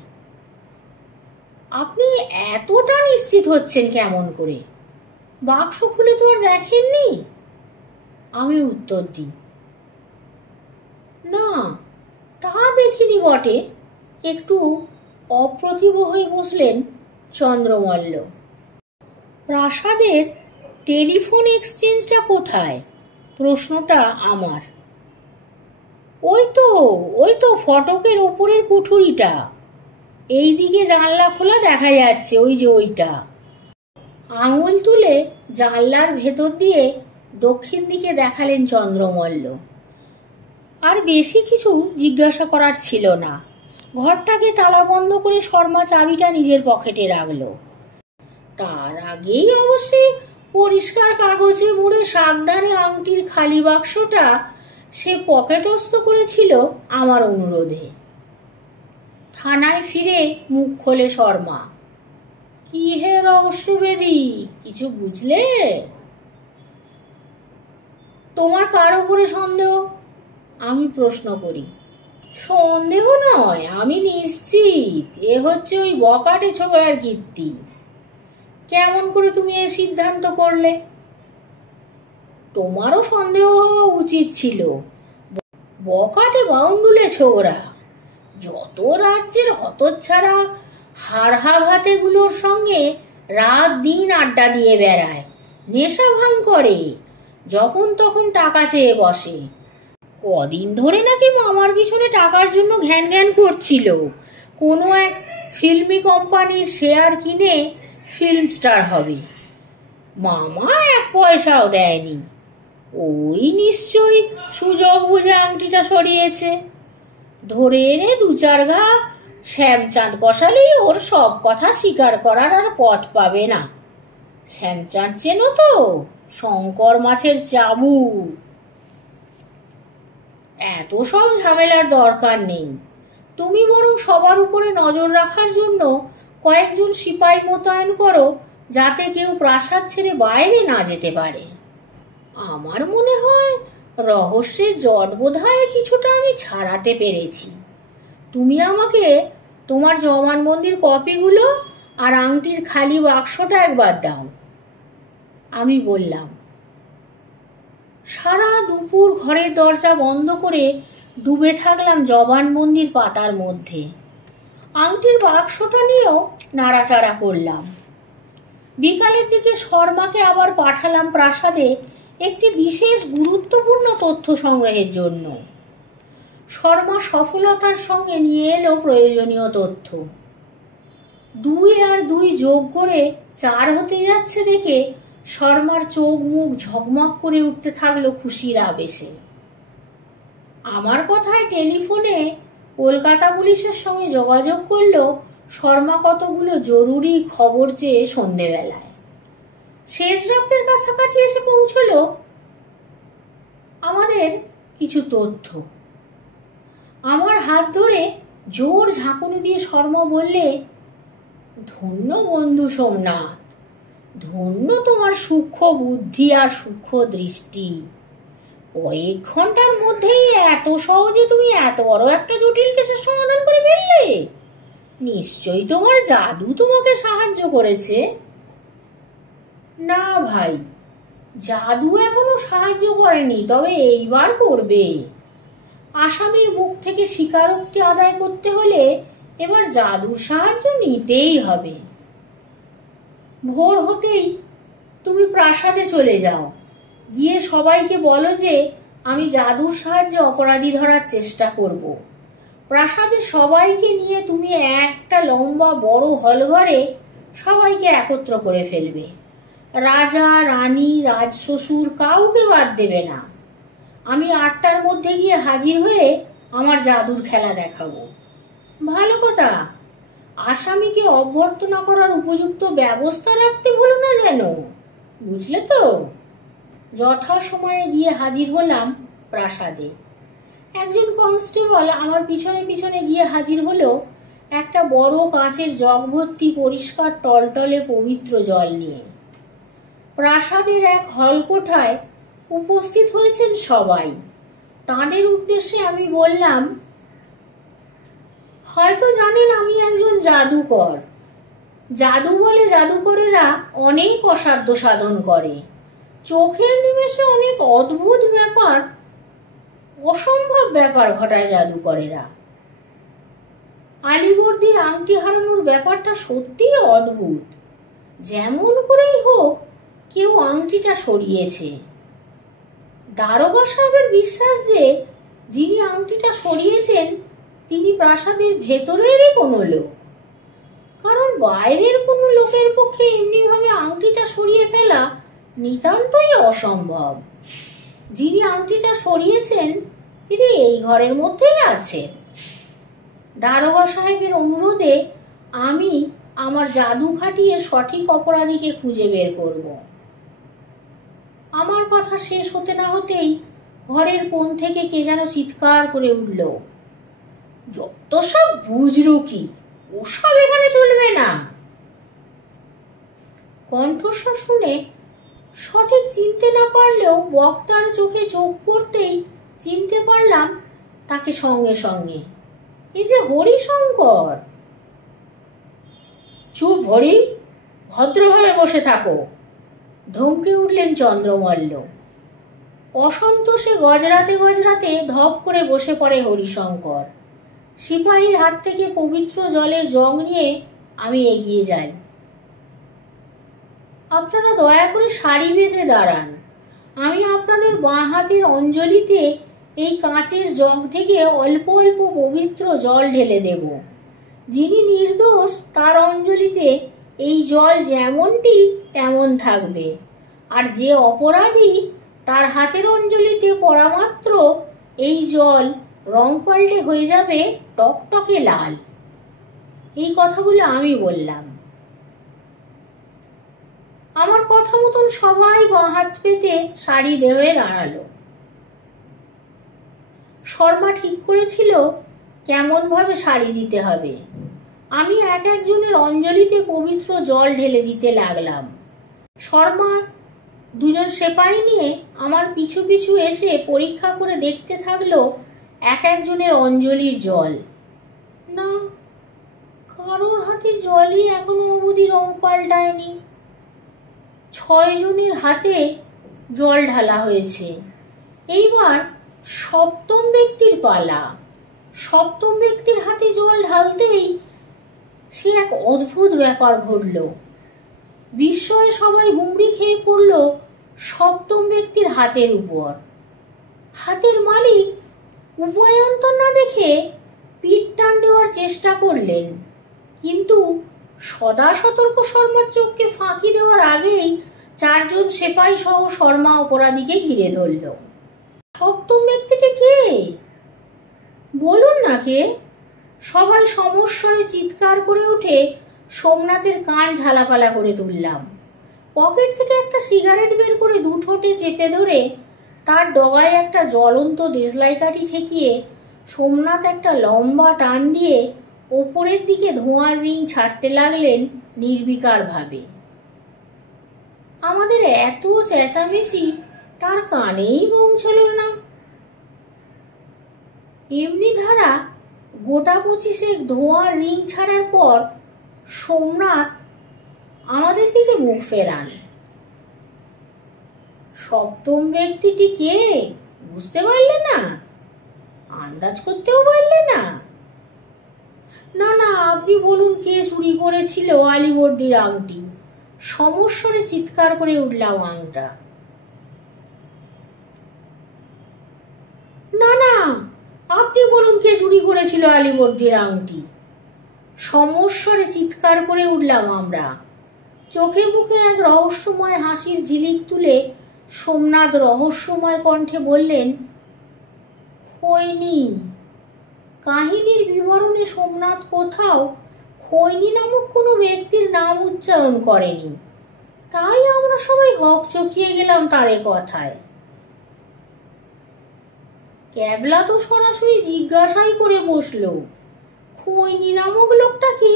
আপনি এতটা নিশ্চিত হচ্ছেন কেমন করে? বাক্স খুলে তো আর দেখেননি? আমি উত্তর দিই, না, তা দেখিনি বটে। একটু অপ্রতিভ হয়ে বসলেন চন্দ্রমল্ল। প্রাসাদের টেলিফোন এক্সচেঞ্জটা কোথায়? প্রশ্নটা আমার। ওই তো ফটকের ওপরের কুঠুরিটা, এই দিকে জানলা খোলা দেখা যাচ্ছে, ওই যে ওইটা। আঙুল তুলে জানলার ভেতর দিয়ে দক্ষিণ দিকে দেখালেন চন্দ্রমল্ল। আর বেশি কিছু জিজ্ঞাসা করার ছিল না। ঘরটাকে তালা বন্ধ করে শর্মা চাবিটা নিজের পকেটে রাখলো। তার আগেই অবশ্যই পরিষ্কার কাগজে মুড়ে সাবধানে আংটির খালি বাক্সটা সে পকেটস্থ করেছিল আমার অনুরোধে। থানায় ফিরে মুখ খোলে শর্মা। কি হে রহস্যবেদী, কিছু বুঝলে? তোমার কার উপরে সন্দেহ? আমি প্রশ্ন করি। সন্দেহ নয়, আমি নিশ্চিত এ হচ্ছে ওই বকাটে ছোকরার কীর্তি। কেমন করে তুমি এ সিদ্ধান্ত করলে? তোমারও সন্দেহ হওয়া উচিত ছিল। বকাটে বাউন্ডুলে ছোকরা যত রাজ্যের হতচ্ছাড়া হারহাভাতেগুলোর সঙ্গে রাত দিন আড্ডা দিয়ে বেড়ায়, নেশা ভাঙ করে, যখন তখন টাকা চেয়ে বসে। কদিন ধরে নাকি মামার পিছনে টাকার জন্য ঘ্যান ঘ্যান করছিল। কোনো এক ফিল্মি কোম্পানির শেয়ার কিনে ফিল্ম স্টার হবে। মামা এক পয়সাও দেয়নি। ওই নিশ্চয়ই সুযোগ বুঝে আংটিটা সরিয়েছে। ধরে এনে দু চার ঘা শ্যামচাঁদ কষালেই ওর সব কথা স্বীকার করার আর পথ পাবে না। শ্যামচাঁদ চেনো তো? শঙ্কর মাছের চাবু। এত সব ঝামেলার দরকার নেই। তুমি বরং সবার উপরে নজর রাখার জন্য কয়েকজন সিপাই মোতায়েন করো, যাতে কেউ প্রাসাদ ছেড়ে বাইরে না যেতে পারে। আমার মনে হয় রহস্যের জট বোধহয় কিছুটা আমি ছাড়াতে পেরেছি। তুমি আমাকে তোমার জবানবন্দির কপিগুলো আর আংটির খালি বাক্সটা একবার দাও। আমি বললাম। সারা দুপুর ঘরের দরজা বন্ধ করে ডুবে থাকলাম জবানবন্দির পাতার মধ্যে। আংটির বাক্সটা নিয়েও নাড়াচাড়া করলাম। বিকালের দিকে শর্মাকে আবার পাঠালাম প্রাসাদে একটি বিশেষ গুরুত্বপূর্ণ তথ্য সংগ্রহের জন্য। শর্মা সফলতার সঙ্গে নিয়ে এলো প্রয়োজনীয় তথ্য। 2 আর 2 যোগ করে 4 হতে যাচ্ছে দেখে শর্মার চোখ মুখ ঝকমক করে উঠতে থাকলো খুশির আবেশে। আমার কথায় টেলিফোনে কলকাতা পুলিশের সঙ্গে যোগাযোগ করলো শর্মা কতগুলো জরুরি খবর চেয়ে সন্ধেবেলায়। শেষ রাতের কাছাকাছি এসে পৌঁছলো আমাদের কিছু তথ্য। আমার হাত ধরে জোর ঝাঁকুনি দিয়ে শর্মা বললে, ধন্য বন্ধু সোমনাথ, ধন্য তোমার সূক্ষ্ম বুদ্ধি আর সূক্ষ্ম দৃষ্টি। কয়েক ঘন্টার মধ্যেই এত সহজে তুমি এত বড় একটা জটিল কেসের সমাধান করে ফেললে। নিশ্চয়ই তোমার জাদু তোমাকে সাহায্য করেছে। না ভাই, জাদু এখনো সাহায্য করেনি, তবে এইবার করবে। আসামির মুখ থেকে স্বীকারোক্তি আদায় করতে হলে এবার জাদুর সাহায্য নিতেই হবে। ভোর হতেই তুমি প্রাসাদে চলে যাও, গিয়ে সবাইকে বলো যে আমি জাদুর সাহায্যে অপরাধী ধরার চেষ্টা করব। প্রাসাদে সবাইকে নিয়ে তুমি একটা লম্বা বড় হলঘরে সবাইকে একত্র করে ফেলবে। রাজা রানী রাজশ্বশুর কাউকে বাদ দেবে না। আমি 8টার মধ্যে গিয়ে হাজির হয়ে আমার জাদুর খেলা দেখাবো। ভালো কথা, আসামিকে অভ্যর্থনা করার উপযুক্ত ব্যবস্থা রাখতে ভুলো না যেন, বুঝলে তো? যথাসময়ে গিয়ে হাজির হলাম প্রাসাদে। একজন কনস্টেবল আমার পিছনে পিছনে গিয়ে হাজির হলো একটা বড় কাঁচের জগ ভর্তি পরিষ্কার টলটলে পবিত্র জল নিয়ে। প্রাসাদের এক হলকোঠায় উপস্থিত হয়েছেন সবাই। তাদের উদ্দেশ্যে আমি বললাম, হয়তো জানেন আমি একজন জাদুকর। জাদু বলে জাদুকরেরা অনেক অসাধ্য সাধন করে। চোখের নিমেষে অনেক অদ্ভুত ব্যাপার, অসম্ভব ব্যাপার ঘটায় জাদুকরেরা। আলীবর্দীর আংটি হারানোর ব্যাপারটা সত্যিই অদ্ভুত। যেমন করেই হোক কেউ আংটিটা সরিয়েছে। দারোগা সাহেবের বিশ্বাস যে যিনি আংটিটা সরিয়েছেন তিনি প্রাসাদের ভেতরেরই কোনো লোক, কারণ বাইরের কোনো লোকের পক্ষে এমনিভাবে আংটিটা সরিয়ে ফেলা নিতান্তই অসম্ভব। যিনি আংটিটা সরিয়েছেন তিনি এই ঘরের মধ্যেই আছেন। দারোগা সাহেবের অনুরোধে আমি আমার জাদু খাটিয়ে সঠিক অপরাধীকে খুঁজে বের করব। আমার কথা শেষ হতে না হতেই ঘরের কোণ থেকে কে যেন চিৎকার করে উঠল, যত সব বুজরুকি, ওসব এখানে চলবে না। কণ্ঠস্বর শুনে সঠিক চিনতে না পারলেও বক্তার চোখে চোখ পড়তেই চিনতে পারলাম তাকে সঙ্গে সঙ্গে। এই যে হরিশঙ্কর। চুপ হরি, ভদ্রভাবে বসে থাকো, ধমকে উঠলেন চন্দ্রমল্ল। অসন্তোষে গজরাতে গজরাতে ধপ করে বসে পড়ে হরিশঙ্কর। সিপাহীর হাত থেকে পবিত্র জলের জগ নিয়ে আমি এগিয়ে যাই। আপনারা দয়া করে সারি বেঁধে দাঁড়ান। আমি আপনাদের বাঁ হাতের অঞ্জলিতে এই কাঁচের জগ থেকে অল্প অল্প পবিত্র জল ঢেলে দেব। যিনি নির্দোষ তার অঞ্জলিতে এই জল যেমনটি তেমন থাকবে, আর যে অপরাধী তার হাতের অঞ্জলিতে পড়া মাত্র এই জল রং পাল্টে হয়ে যাবে টকটকে লাল। এই কথাগুলো আমি বললাম। আমার কথা মতন সবাই বাঁ হাত পেতে সারি দেওয়ে দাঁড়ালো। শর্মা ঠিক করেছিল কেমন ভাবে সারি দিতে হবে। আমি এক একজনের অঞ্জলিতে পবিত্র জল ঢেলে দিতে লাগলাম। শর্মা দুজন সেপাই নিয়ে আমার পিছু পিছু এসে পরীক্ষা করে দেখতে থাকলো এক একজনের অঞ্জলির জল। না, কারোর হাতে জলই এখনো অবধি রং পাল্টায়নি। 6 জনের হাতে জল ঢালা হয়েছে। এইবার সপ্তম ব্যক্তির পালা। সপ্তম ব্যক্তির হাতে জল ঢালতেই সে এক অদ্ভুত ব্যাপার ঘটল। বিস্ময়ে সবাই হুমড়ি খেয়ে পড়ল সপ্তম ব্যক্তির হাতের উপর। হাতের মালিক উভয়ন্তর না দেখে পিঠ টান দেওয়ার চেষ্টা করলেন, কিন্তু সদা সতর্ক শর্মার চোখকে ফাঁকি দেওয়ার আগেই 4 জন সেপাই সহ শর্মা অপরাধীকে ঘিরে ধরল। সপ্তম ব্যক্তিটি কে? বলুন না কে? সবাই সমস্বরে চিৎকার করে উঠে সোমনাথের কান ঝালাপালা করে তুললাম। পকেট থেকে একটা সিগারেট বের করে 2 ঠোঁটে চেপে ধরে তার ডগায় একটা জ্বলন্ত দেশলাই কাঠি ঠেকিয়ে সোমনাথ একটা লম্বা টান দিয়ে ওপরের দিকে ধোঁয়ার রিং ছাড়তে লাগলেন নির্বিকার ভাবে। আমাদের এত চেঁচামেচি তার কানেই পৌঁছল না। এমনি ধারা গোটা 25 ধোঁয়ার রিং ছাড়ার পর সোমনাথ আমাদের দিকে মুখ ফেরান। সপ্তম ব্যক্তিটি কে বুঝতে পারলে না? আন্দাজ করতেও পারলে না? না না, আপনি বলুন কে চুরি করেছিল আলীবর্দীর আংটি? সমস্বরে চিৎকার করে উঠলাম আংটা। না না, আপনি বলুন কে চুরি করেছিল আলীবর্দীর আংটি? সমস্বরে চিৎকার করে উঠলাম আমরা। চোখে মুখে এক রহস্যময় হাসির ঝিলিক তুলে সোমনাথ রহস্যময় কণ্ঠে বললেন, খৈনি। কাহিনীর বিবরণে সোমনাথ কোথাও খৈনি নামক কোনো ব্যক্তির নাম উচ্চারণ করেনি, তাই আমরা সবাই হকচকিয়ে গেলাম তার কথায়। ক্যাবলা তো সরাসরি জিজ্ঞাসাই করে বসলো, খৈনি নামক লোকটা কে?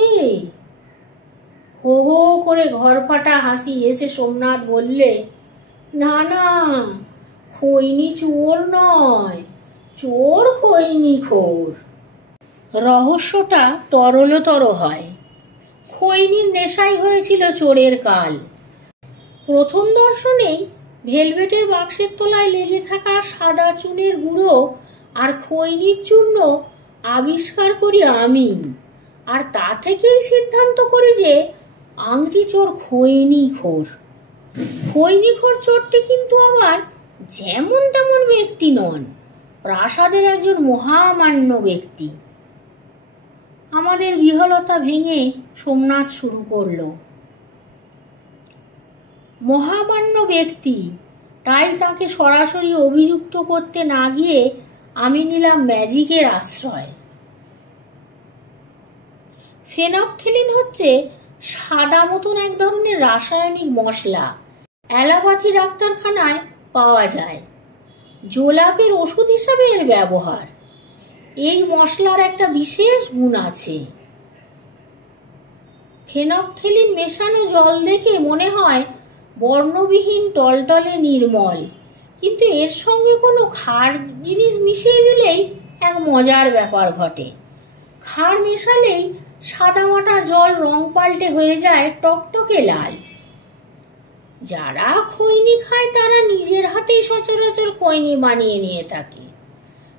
হো হো করে ঘর ফাটা হাসি হেসে সোমনাথ বললে, না না, খৈনি চোর নয়, চোর খৈনিখোর। রহস্যটা তরলতর হয়। খৈনির নেশাই হয়েছিল চোরের কাল। প্রথম দর্শনেই ভেলভেটের বাক্সের তলায় লেগে থাকা সাদা চুনের গুঁড়ো আর খৈনির চূর্ণ আবিষ্কার করি আমি, আর তা থেকেই সিদ্ধান্ত করি যে আংটি চোর খৈনিখোর। খৈনিখোর চোরটি কিন্তু আবার যেমন তেমন ব্যক্তি নন, প্রাসাদের একজন মহামান্য ব্যক্তি। আমাদের বিহলতা ভেঙে সোমনাথ শুরু করল, মহামান্য ব্যক্তি, তাই তাকে সরাসরি অভিযুক্ত করতে না গিয়ে আমি নিলাম ম্যাজিকের আশ্রয়। ফেনফথেলিন হচ্ছে সাদা মতন এক ধরনের রাসায়নিক মশলা, অ্যালোপ্যাথি ডাক্তারখানায় পাওয়া যায়। জোলাপের ওষুধ হিসাবে এর ব্যবহার। এই মশলার একটা বিশেষ গুণ আছে, ফেনফথেলিন মেশানো জল দেখে মনে হয় বর্ণবিহীন টলটলে নির্মল, কিন্তু এর সঙ্গে কোনো ক্ষার জিনিস মিশিয়ে দিলেই এক মজার ব্যাপার ঘটে। ক্ষার মেশালেই সাদামাটা জল রং পাল্টে হয়ে যায় টকটকে লাল। যারা খৈনি খায় তারা নিজের হাতেই সচরাচর খৈনি বানিয়ে নিয়ে থাকে।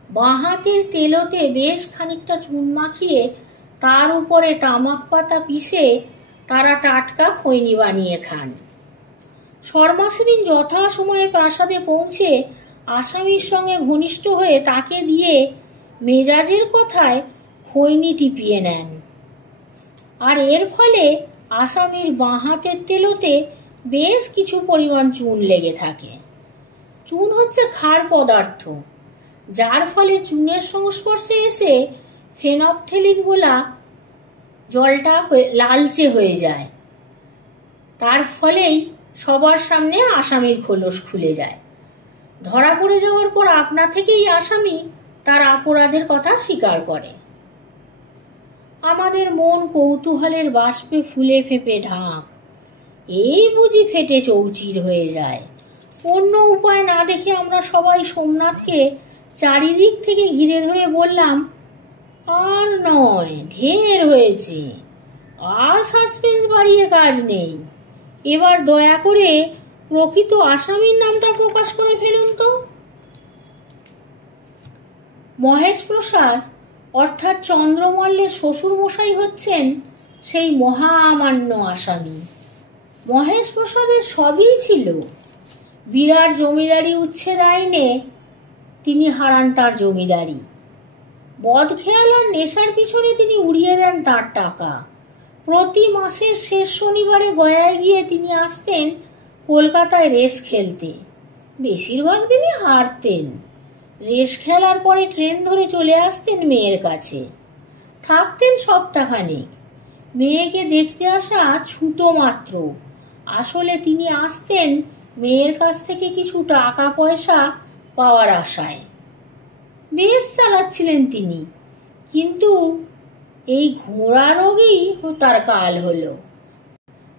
বাঁ হাতের তেলোতে বেশ খানিকটা চুন মাখিয়ে তার উপরে তামাক পাতা পিষে তারা টাটকা খৈনি বানিয়ে খান। শর্মা সেদিন যথাসময়ে প্রাসাদে পৌঁছে আসামির সঙ্গে ঘনিষ্ঠ হয়ে তাকে দিয়ে মেজাজের কথায় খৈনি টিপিয়ে নেন, আর এর ফলে আসামির বাঁ হাতের তেলোতে বেশ কিছু পরিমাণ চুন লেগে থাকে। চুন হচ্ছে ক্ষার পদার্থ, যার ফলে চুনের সংস্পর্শে এসে ফেনফথেলিন গোলা জলটা লালচে হয়ে যায়। তার ফলেই সবার সামনে আসামির খোলস খুলে যায়। ধরা পড়ে যাওয়ার পর আপনা থেকেই আসামি তার অপরাধের কথা স্বীকার করে। আমাদের মন কৌতূহলের বাষ্পে ফুলে ফেঁপে ঢাক। এই বুঝি ফেটে চৌচির হয়ে যায়। অন্য উপায় না দেখে আমরা সবাই সোমনাথকে চারিদিক থেকে ঘিরে ধরে বললাম, আর নয়, ঢের হয়েছে, আর সাসপেন্স বাড়িয়ে কাজ নেই। এবার দয়া করে প্রকৃত আসামির নামটা প্রকাশ করে ফেলুন তো। মহেশ প্রসাদ অর্থাৎ চন্দ্রমল্লের শ্বশুর মশাই হচ্ছেন সেই মহামান্য আসামি। মহেশ প্রসাদের সবই ছিল। বিরাট জমিদারি উচ্ছেদ আইনে তিনি হারান তার জমিদারি। বদখেয়াল আর নেশার পিছনে তিনি উড়িয়ে দেন তার টাকা। প্রতি মাসের শেষ শনিবারে গয়ায় গিয়ে তিনি আসতেন কলকাতায় রেস খেলতে। বেশিরভাগ দিনই হারতেন। রেস খেলার পরে ট্রেন ধরে চলে আসতেন মেয়ের কাছে, থাকতেন সপ্তাহখানেক। মেয়েকে দেখতে আসা ছুতো মাত্র, আসলে তিনি আসতেন মেয়ের কাছ থেকে কিছু টাকা পয়সা পাওয়ার আশায়। বেশ চালাচ্ছিলেন তিনি, কিন্তু এই ঘোড়া রোগেই তার কাল হলো।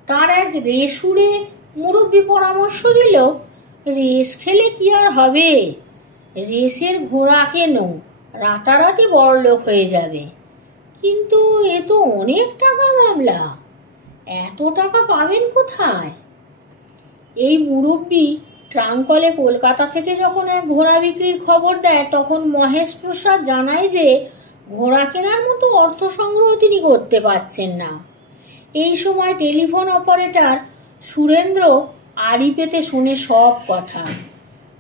তার এক রেসুরে মুরব্বী পরামর্শ দিল, রেস খেলে কি আর হবে, রেসের ঘোড়া কেন, রাতারাতি বড়লোক হয়ে যাবে। কিন্তু এ তো অনেক টাকার মামলা, এত টাকা পাবেন কোথায়? এই মুরব্বী ট্রাঙ্কলে কলকাতা থেকে যখন এক ঘোড়া বিক্রির খবর দেয়, তখন মহেশ প্রসাদ জানায় যে ঘোড়া কেনার মতো অর্থ সংগ্রহ তিনি করতে পারছেন না। এই সময় টেলিফোন অপারেটর সুরেন্দ্র আড়ি পেতে শোনে সব কথা।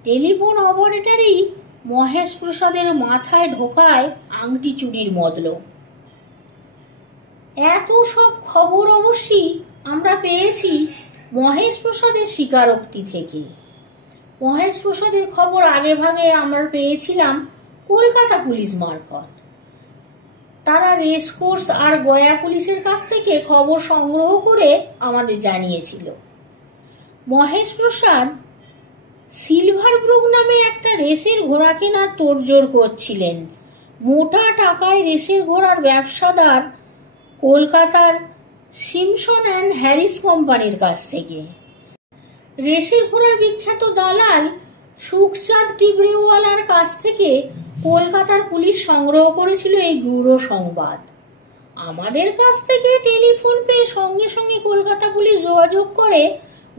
টেলিফোন অপারেটরই মহেশ প্রসাদের মাথায় ঢোকায় আংটি চুরির মতলব। এত সব খবর অবশ্যই আমরা পেয়েছি মহেশ প্রসাদের স্বীকারোক্তি থেকে। মহেশ প্রসাদের খবর আগে ভাগে আমরা পেয়েছিলাম কলকাতা পুলিশ মারফত। তারা রেসকোর্স আর গয়া পুলিশের কাছ থেকে খবর সংগ্রহ করে আমাদের জানিয়েছিল। মহেশ প্রসাদ সিলভার ব্রুক নামে একটা রেসের ঘোড়া কেনার তোড়জোড় করছিলেন মোটা টাকায় রেসের ঘোড়ার ব্যবসাদার কলকাতার সিমসন অ্যান্ড হ্যারিস কোম্পানির কাছ থেকে। রেসের ঘোড়ার বিখ্যাত দালাল সুখচাঁদ টিবরেওয়ালার কাছ থেকে কলকাতার পুলিশ সংগ্রহ করেছিল এই গূঢ় সংবাদ। আমাদের কাছ থেকে টেলিফোন পেয়ে সঙ্গে সঙ্গে কলকাতা পুলিশ যোগাযোগ করে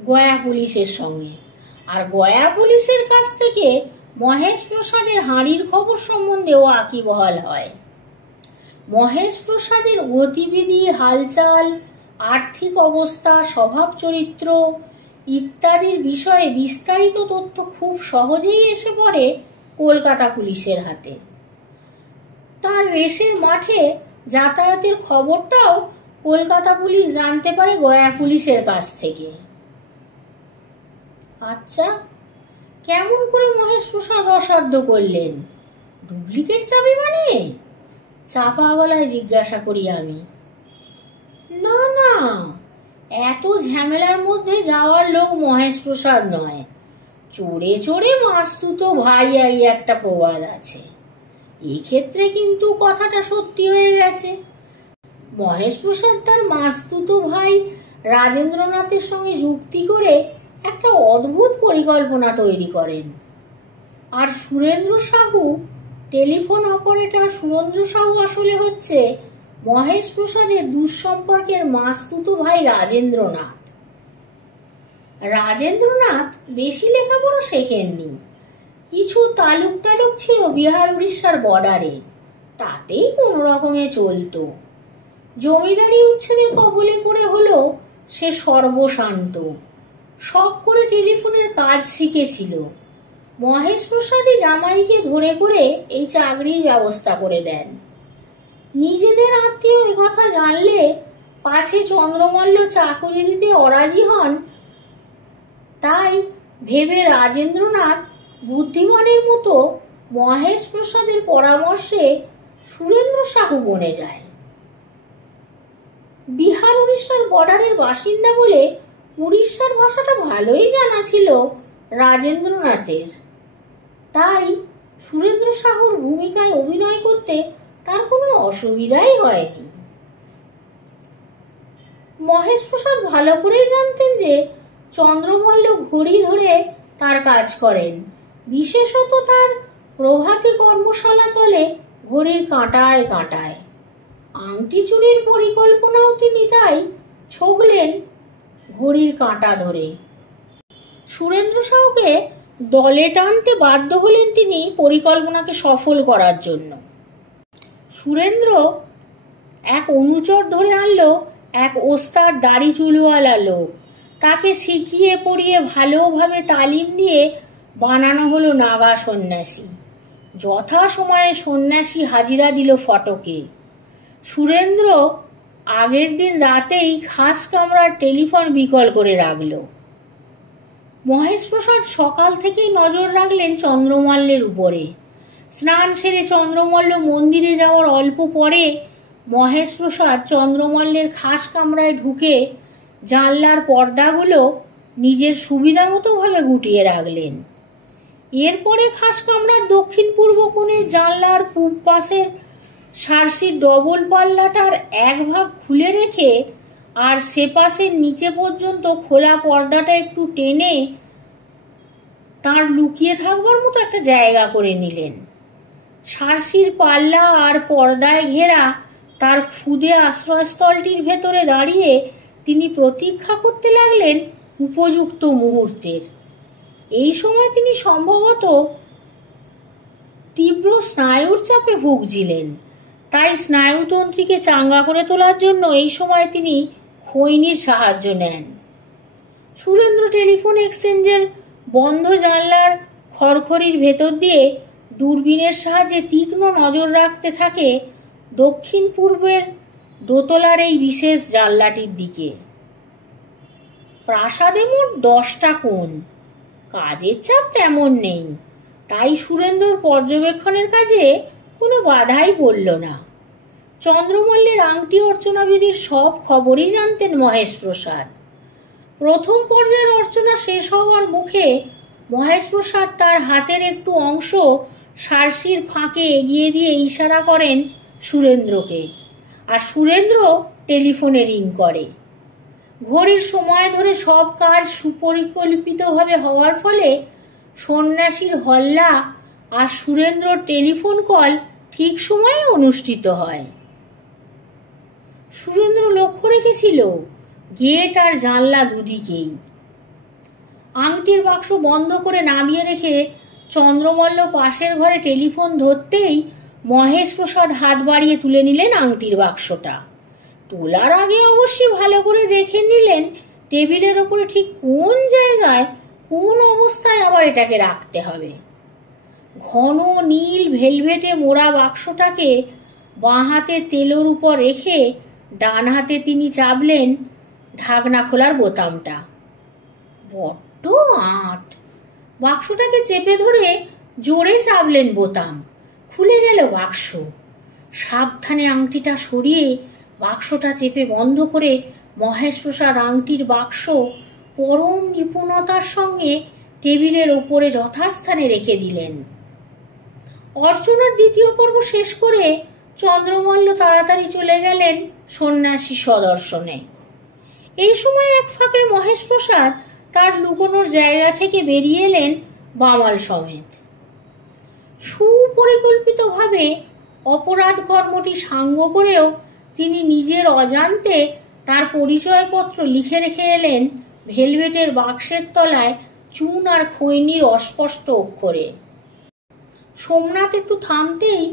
গয়া পুলিশের সঙ্গে, আর গয়া পুলিশের কাছ থেকে মহেশ প্রসাদের হাঁড়ির খবর সম্বন্ধেও আকিবহাল হয়। মহেশ প্রসাদের গতিবিধি, হালচাল, আর্থিক অবস্থা, স্বভাব চরিত্র ইত্যাদির বিষয়ে বিস্তারিত তথ্য খুব সহজেই এসে পড়ে কলকাতা পুলিশের হাতে। তার রেসের মাঠে যাতায়াতের খবরটাও কলকাতা পুলিশ জানতে পারে গয়া পুলিশের কাছ থেকে। আচ্ছা, কেমন করে মহেশ প্রসাদ অসাধ্য করলেন? ডুপ্লিকেট চাবি বানিয়ে? চাপা গলায় জিজ্ঞাসা করি আমি। না না, এত ঝামেলার মধ্যে যাওয়ার লোক মহেশ প্রসাদ নয়। চোরে চোরে মাস্তুতো ভাই এই একটা প্রবাদ আছে, এক্ষেত্রে কিন্তু কথাটা সত্যি হয়ে গেছে। মহেশ প্রসাদ তার মাস্তুতো ভাই রাজেন্দ্রনাথের সঙ্গে যুক্তি করে একটা অদ্ভুত পরিকল্পনা তৈরি করেন। আর সুরেন্দ্র সাহু, টেলিফোন অপারেটর সুরেন্দ্র সাহু আসলে হচ্ছে মহেশ প্রসাদের দুঃসম্পর্কের মাস্তুতো ভাই রাজেন্দ্রনাথ। রাজেন্দ্রনাথ বেশি লেখাপড়া শেখেননি, কিছু তালুক টালুক ছিল বিহার উড়িষ্যার বর্ডারে, তাতেই কোনো রকমে চলতো। জমিদারি উচ্ছেদের কবলে পড়ে হলো সে সর্বশান্ত, শখ করে টেলিফোনের কাজ শিখেছিল। মহেশ প্রসাদই জামাইকে ধরে করে এই চাকরির ব্যবস্থা করে দেন। নিজেদের আত্মীয় একথা জানলে পাছে চন্দ্রমল্ল চাকরি দিতে অরাজি হন, তাই ভেবে রাজেন্দ্রনাথ বুদ্ধিমানের মতো মহেশ প্রসাদের পরামর্শে সুরেন্দ্র সাহু বনে যায়। বিহার উড়িষ্যার বর্ডারের বাসিন্দা বলে উড়িষ্যার ভাষাটা ভালোই জানা ছিল রাজেন্দ্রনাথের, তাই সুরেন্দ্র সাহুর ভূমিকায় অভিনয় করতে তার কোনো অসুবিধাই হয়নি। মহেশ প্রসাদ ভালো করেই জানতেন যে চন্দ্রমল্ল ঘড়ি ধরে তার কাজ করেন, বিশেষত তার প্রভাতী কর্মশালা চলে ঘড়ির কাঁটায় কাঁটায়। আংটি চুরির পরিকল্পনাও তিনি তাই ছকলেন ঘড়ির কাঁটা ধরে। সুরেন্দ্র সাহুকে দলে টানতে বাধ্য হলেন তিনি পরিকল্পনাকে সফল করার জন্য। সুরেন্দ্র এক অনুচর ধরে আনলো, এক ওস্তাদ দাড়ি চুলওয়ালা লোক। তাকে শিখিয়ে পড়িয়ে ভালোভাবে তালিম দিয়ে বানানো হলো নাগা সন্ন্যাসী। যথা সময়ে সন্ন্যাসী হাজিরা দিল ফটকে। সুরেন্দ্র আগের দিন রাতেই খাস কামরার টেলিফোন বিকল করে রাখল। মহেশ প্রসাদ সকাল থেকেই নজর রাখলেন চন্দ্রমল্লের উপরে। স্নান সেরে চন্দ্রমল্ল মন্দিরে যাওয়ার অল্প পরে মহেশ প্রসাদ চন্দ্রমল্লের খাস কামরায় ঢুকে জানলার পর্দাগুলো নিজের সুবিধা মতো ভাবে গুটিয়ে রাখলেন। এরপরে খাস কামরার দক্ষিণ পূর্ব কোণের জানলার পূব পাশের সারসির ডবল পাল্লাটার এক ভাগ খুলে রেখে আর সে পাশের নিচে পর্যন্ত খোলা পর্দাটা একটু টেনে তার লুকিয়ে থাকবার মতো একটা জায়গা করে নিলেন। সারসির পাল্লা আর পর্দায় ঘেরা তার ক্ষুদে আশ্রয়স্থলটির ভেতরে দাঁড়িয়ে তিনি প্রতীক্ষা করতে লাগলেন উপযুক্ত মুহূর্তের। এই সময় তিনি সম্ভবত তীব্র স্নায়ুর চাপে ভুগছিলেন, তাই স্নায়ুতন্ত্রীকে চাঙ্গা করে তোলার জন্য এই সময় তিনি খৈনির সাহায্য নেন। সুরেন্দ্র টেলিফোন এক্সচেঞ্জের বন্ধ জানলার খড়খড়ির ভেতর দিয়ে দূরবীনের সাহায্যে তীক্ষ্ণ নজর রাখতে থাকে দক্ষিণ পূর্বের দোতলার এই বিশেষ জানলাটির দিকে। প্রাসাদে মোট 10টা কোণ। কাজের চাপ তেমন নেই, তাই সুরেন্দ্রর পর্যবেক্ষণের কাজে কোনো বাধাই পড়ল না। চন্দ্রমল্লের আংটি অর্চনা বিধির সব খবরই জানতেন মহেশ প্রসাদ। প্রথম পর্যায়ের অর্চনা শেষ হওয়ার মুখে মহেশপ্রসাদ তার হাতের একটু অংশ সারসির ফাঁকে এগিয়ে দিয়ে ইশারা করেন সুরেন্দ্রকে, আর সুরেন্দ্র টেলিফোনে রিং করে। ঘড়ির সময় ধরে সব কাজ সুপরিকল্পিতভাবে হওয়ার ফলে সন্ন্যাসীর হল্লা আর সুরেন্দ্রর টেলিফোন কল ঠিক সময়ে অনুষ্ঠিত হয়। সুরেন্দ্র লক্ষ্য রেখেছিল গেট আর জানলা দুদিকেই। আংটির বাক্স বন্ধ করে নামিয়ে রেখে চন্দ্রমল্ল পাশের ঘরে টেলিফোন ধরতেই মহেশপ্রসাদ হাত বাড়িয়ে তুলে নিলেন আংটির বাক্সটা। তোলার আগে অবশ্যই ভালো করে দেখে নিলেন টেবিলের ওপরে ঠিক কোন জায়গায় কোন অবস্থায় আবার এটাকে রাখতে হবে। ঘন নীল ভেলভেটে মোড়া বাক্সটাকে বাঁ হাতে তেলোর উপর রেখে ডান হাতে তিনি চাপলেন ঢাকনা খোলার বোতামটা। বড্ড আঁট। বাক্সটাকে চেপে ধরে জোরে চাপলেন বোতাম। খুলে গেল বাক্স। সাবধানে আংটিটা সরিয়ে বাক্সটা চেপে বন্ধ করে মহেশপ্রসাদ আংটির বাক্স পরম নিপুণতার সঙ্গে টেবিলের ওপরে যথাস্থানে রেখে দিলেন। অর্চনার দ্বিতীয় পর্ব শেষ করে চন্দ্রমল্ল তাড়াতাড়ি চলে গেলেন সন্ন্যাসী সদর্শনে। এই সময় এক ফাঁকে মহেশপ্রসাদ তার লুকোনোর জায়গা থেকে বেরিয়ে এলেন বামাল সমেত। সুপরিকল্পিতভাবে অপরাধ কর্মটি সাঙ্গ করেও তিনি নিজের অজান্তে তার পরিচয়পত্র লিখে রেখে এলেন ভেলভেটের বাক্সের তলায় চুন আর খৈনির অস্পষ্ট অক্ষরে। সোমনাথ একটু থামতেই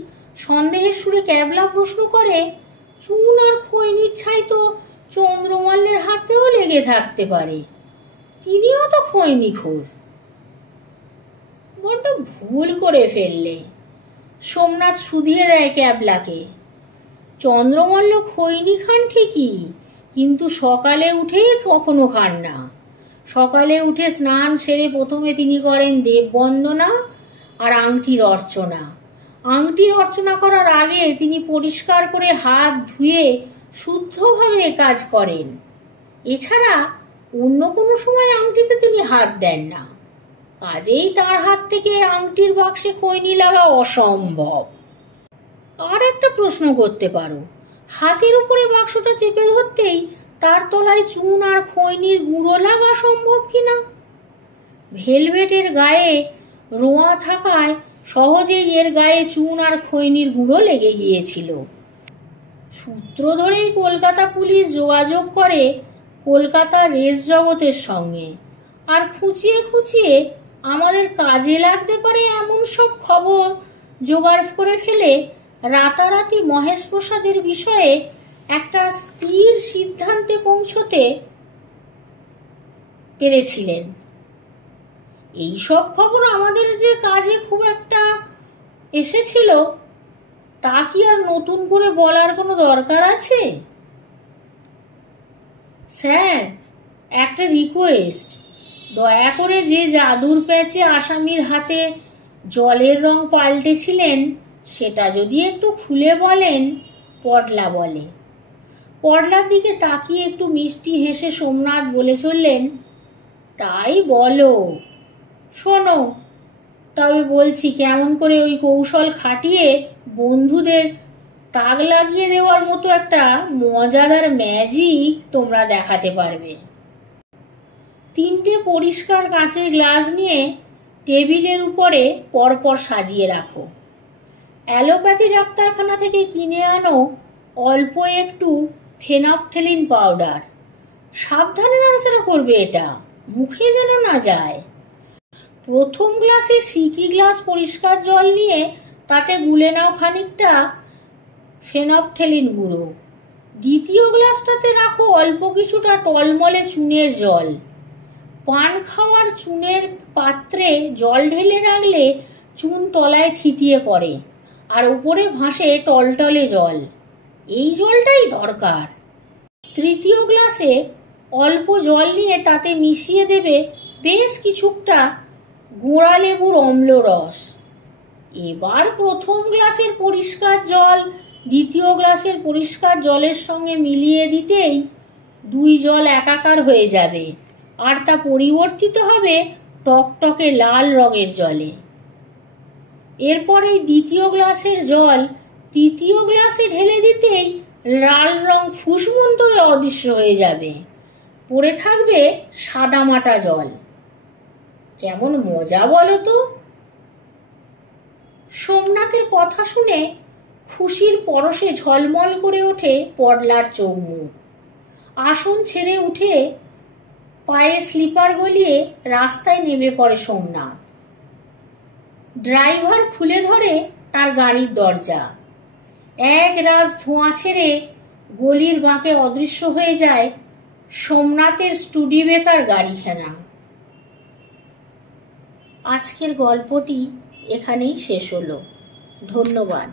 সন্দেহের সুরে ক্যাবলা প্রশ্ন করে, চুন আর খৈনির ছাই তো চন্দ্রমল্লের হাতেও লেগে থাকতে পারে, তিনিও তো খৈনিখোর। বড্ড ভুল করে ফেললে। সোমনাথ শুধিয়ে দেয় ক্যাবলাকে, চন্দ্রমল্ল খৈনি খান ঠিকই, কিন্তু সকালে উঠেই কখনো খান না। সকালে উঠে স্নান সেরে প্রথমে তিনি করেন দেববন্দনা আর আংটির অর্চনা। আংটির অর্চনা করার আগে তিনি পরিষ্কার করে হাত ধুয়ে শুদ্ধভাবে কাজ করেন। এছাড়া অন্য কোনো সময় আংটিতে তিনি হাত দেন না। কাজেই তার হাত থেকে আংটির বাক্সে খৈনি লাগা অসম্ভব। আর একটা প্রশ্ন করতে পারো, হাতের উপরে বাক্সটা চেপে ধরতেই তার তলায় চুন আর খৈনির গুঁড়ো লাগা সম্ভব কিনা? ভেলভেটের গায়ে রোঁয়া থাকায় সহজেই এর গায়ে চুন আর খৈনির গুঁড়ো লেগে গিয়েছিল। সূত্র ধরেই কলকাতা পুলিশ যোগাযোগ করে কলকাতার রেস জগতের সঙ্গে, আর খুঁচিয়ে খুঁচিয়ে আমাদের কাজে লাগতে পারে এমন সব খবর জোগাড় করে ফেলে রাতারাতি মহেশপ্রসাদের বিষয়ে একটা স্থির সিদ্ধান্তে পৌঁছতে পেরেছিলেন। এই সব খবর আমাদের যে কাজে খুব একটা এসেছিল তা কি আর নতুন করে বলার কোনো দরকার আছে? স্যার, একটা রিকোয়েস্ট, দয়া করে যে জাদুর প্যাচে আসামির হাতে জলের রং পাল্টেছিলেন সেটা যদি একটু খুলে বলেন। পডলা বলে। পডলার দিকে তাকিয়ে একটু মিষ্টি হেসে সোমনাথ বলে চললেন, তাই বলো। শোনো, তবে বলছি কেমন করে ওই কৌশল খাটিয়ে বন্ধুদের তাক লাগিয়ে দেওয়ার মতো একটা মজাদার ম্যাজিক তোমরা দেখাতে পারবে। 3টে পরিষ্কার কাঁচের গ্লাস নিয়ে টেবিলের উপরে পরপর সাজিয়ে রাখো। অ্যালোপ্যাথি ডাক্তারখানা থেকে কিনে আনো অল্প একটু ফেনপথেলিন পাউডার। সাবধানে নাড়াচাড়া করবে, এটা মুখে যেন না যায়। প্রথম গ্লাসে সিকি গ্লাস পরিষ্কার জল নিয়ে তাতে গুলে নাও খানিকটা ফেনপথেলিন গুঁড়ো। দ্বিতীয় গ্লাসটাতে রাখো অল্প কিছুটা টলমলে চুনের জল। পান খাওয়ার চুনের পাত্রে জল ঢেলে রাখলে চুন তলায় থিতিয়ে পড়ে আর উপরে ভাসে টলটলে জল। এই জলটাই দরকার। তৃতীয় গ্লাসে অল্প জল নিয়ে তাতে মিশিয়ে দেবে বেশ কিছুটা গোড়া লেবুর অম্ল রস। এবার প্রথম গ্লাসের পরিষ্কার জল দ্বিতীয় গ্লাসের পরিষ্কার জলের সঙ্গে মিলিয়ে দিতেই দুই জল একাকার হয়ে যাবে, আর তা পরিবর্তিত হবে টকটকে লাল রঙের জলে। এরপরেই দ্বিতীয় গ্লাসের জল তৃতীয় গ্লাসে ঢেলে দিতেই লাল রং ফুসমন্তরে অদৃশ্য হয়ে যাবে, পড়ে থাকবে সাদামাটা জল। কেমন মজা বলো তো। সোমনাথের কথা শুনে খুশির পরশে ঝলমল করে ওঠে পডলার চোখ মুখ। আসন ছেড়ে উঠে পায়ে স্লিপার গলিয়ে রাস্তায় নেমে পড়ে সোমনাথ। ড্রাইভার খুলে ধরে তার গাড়ির দরজা। এক রাশ ধোঁয়া ছেড়ে গলির বাঁকে অদৃশ্য হয়ে যায় সোমনাথের স্টুডিবেকার গাড়িখানা। আজকের গল্পটি এখানেই শেষ হলো। ধন্যবাদ।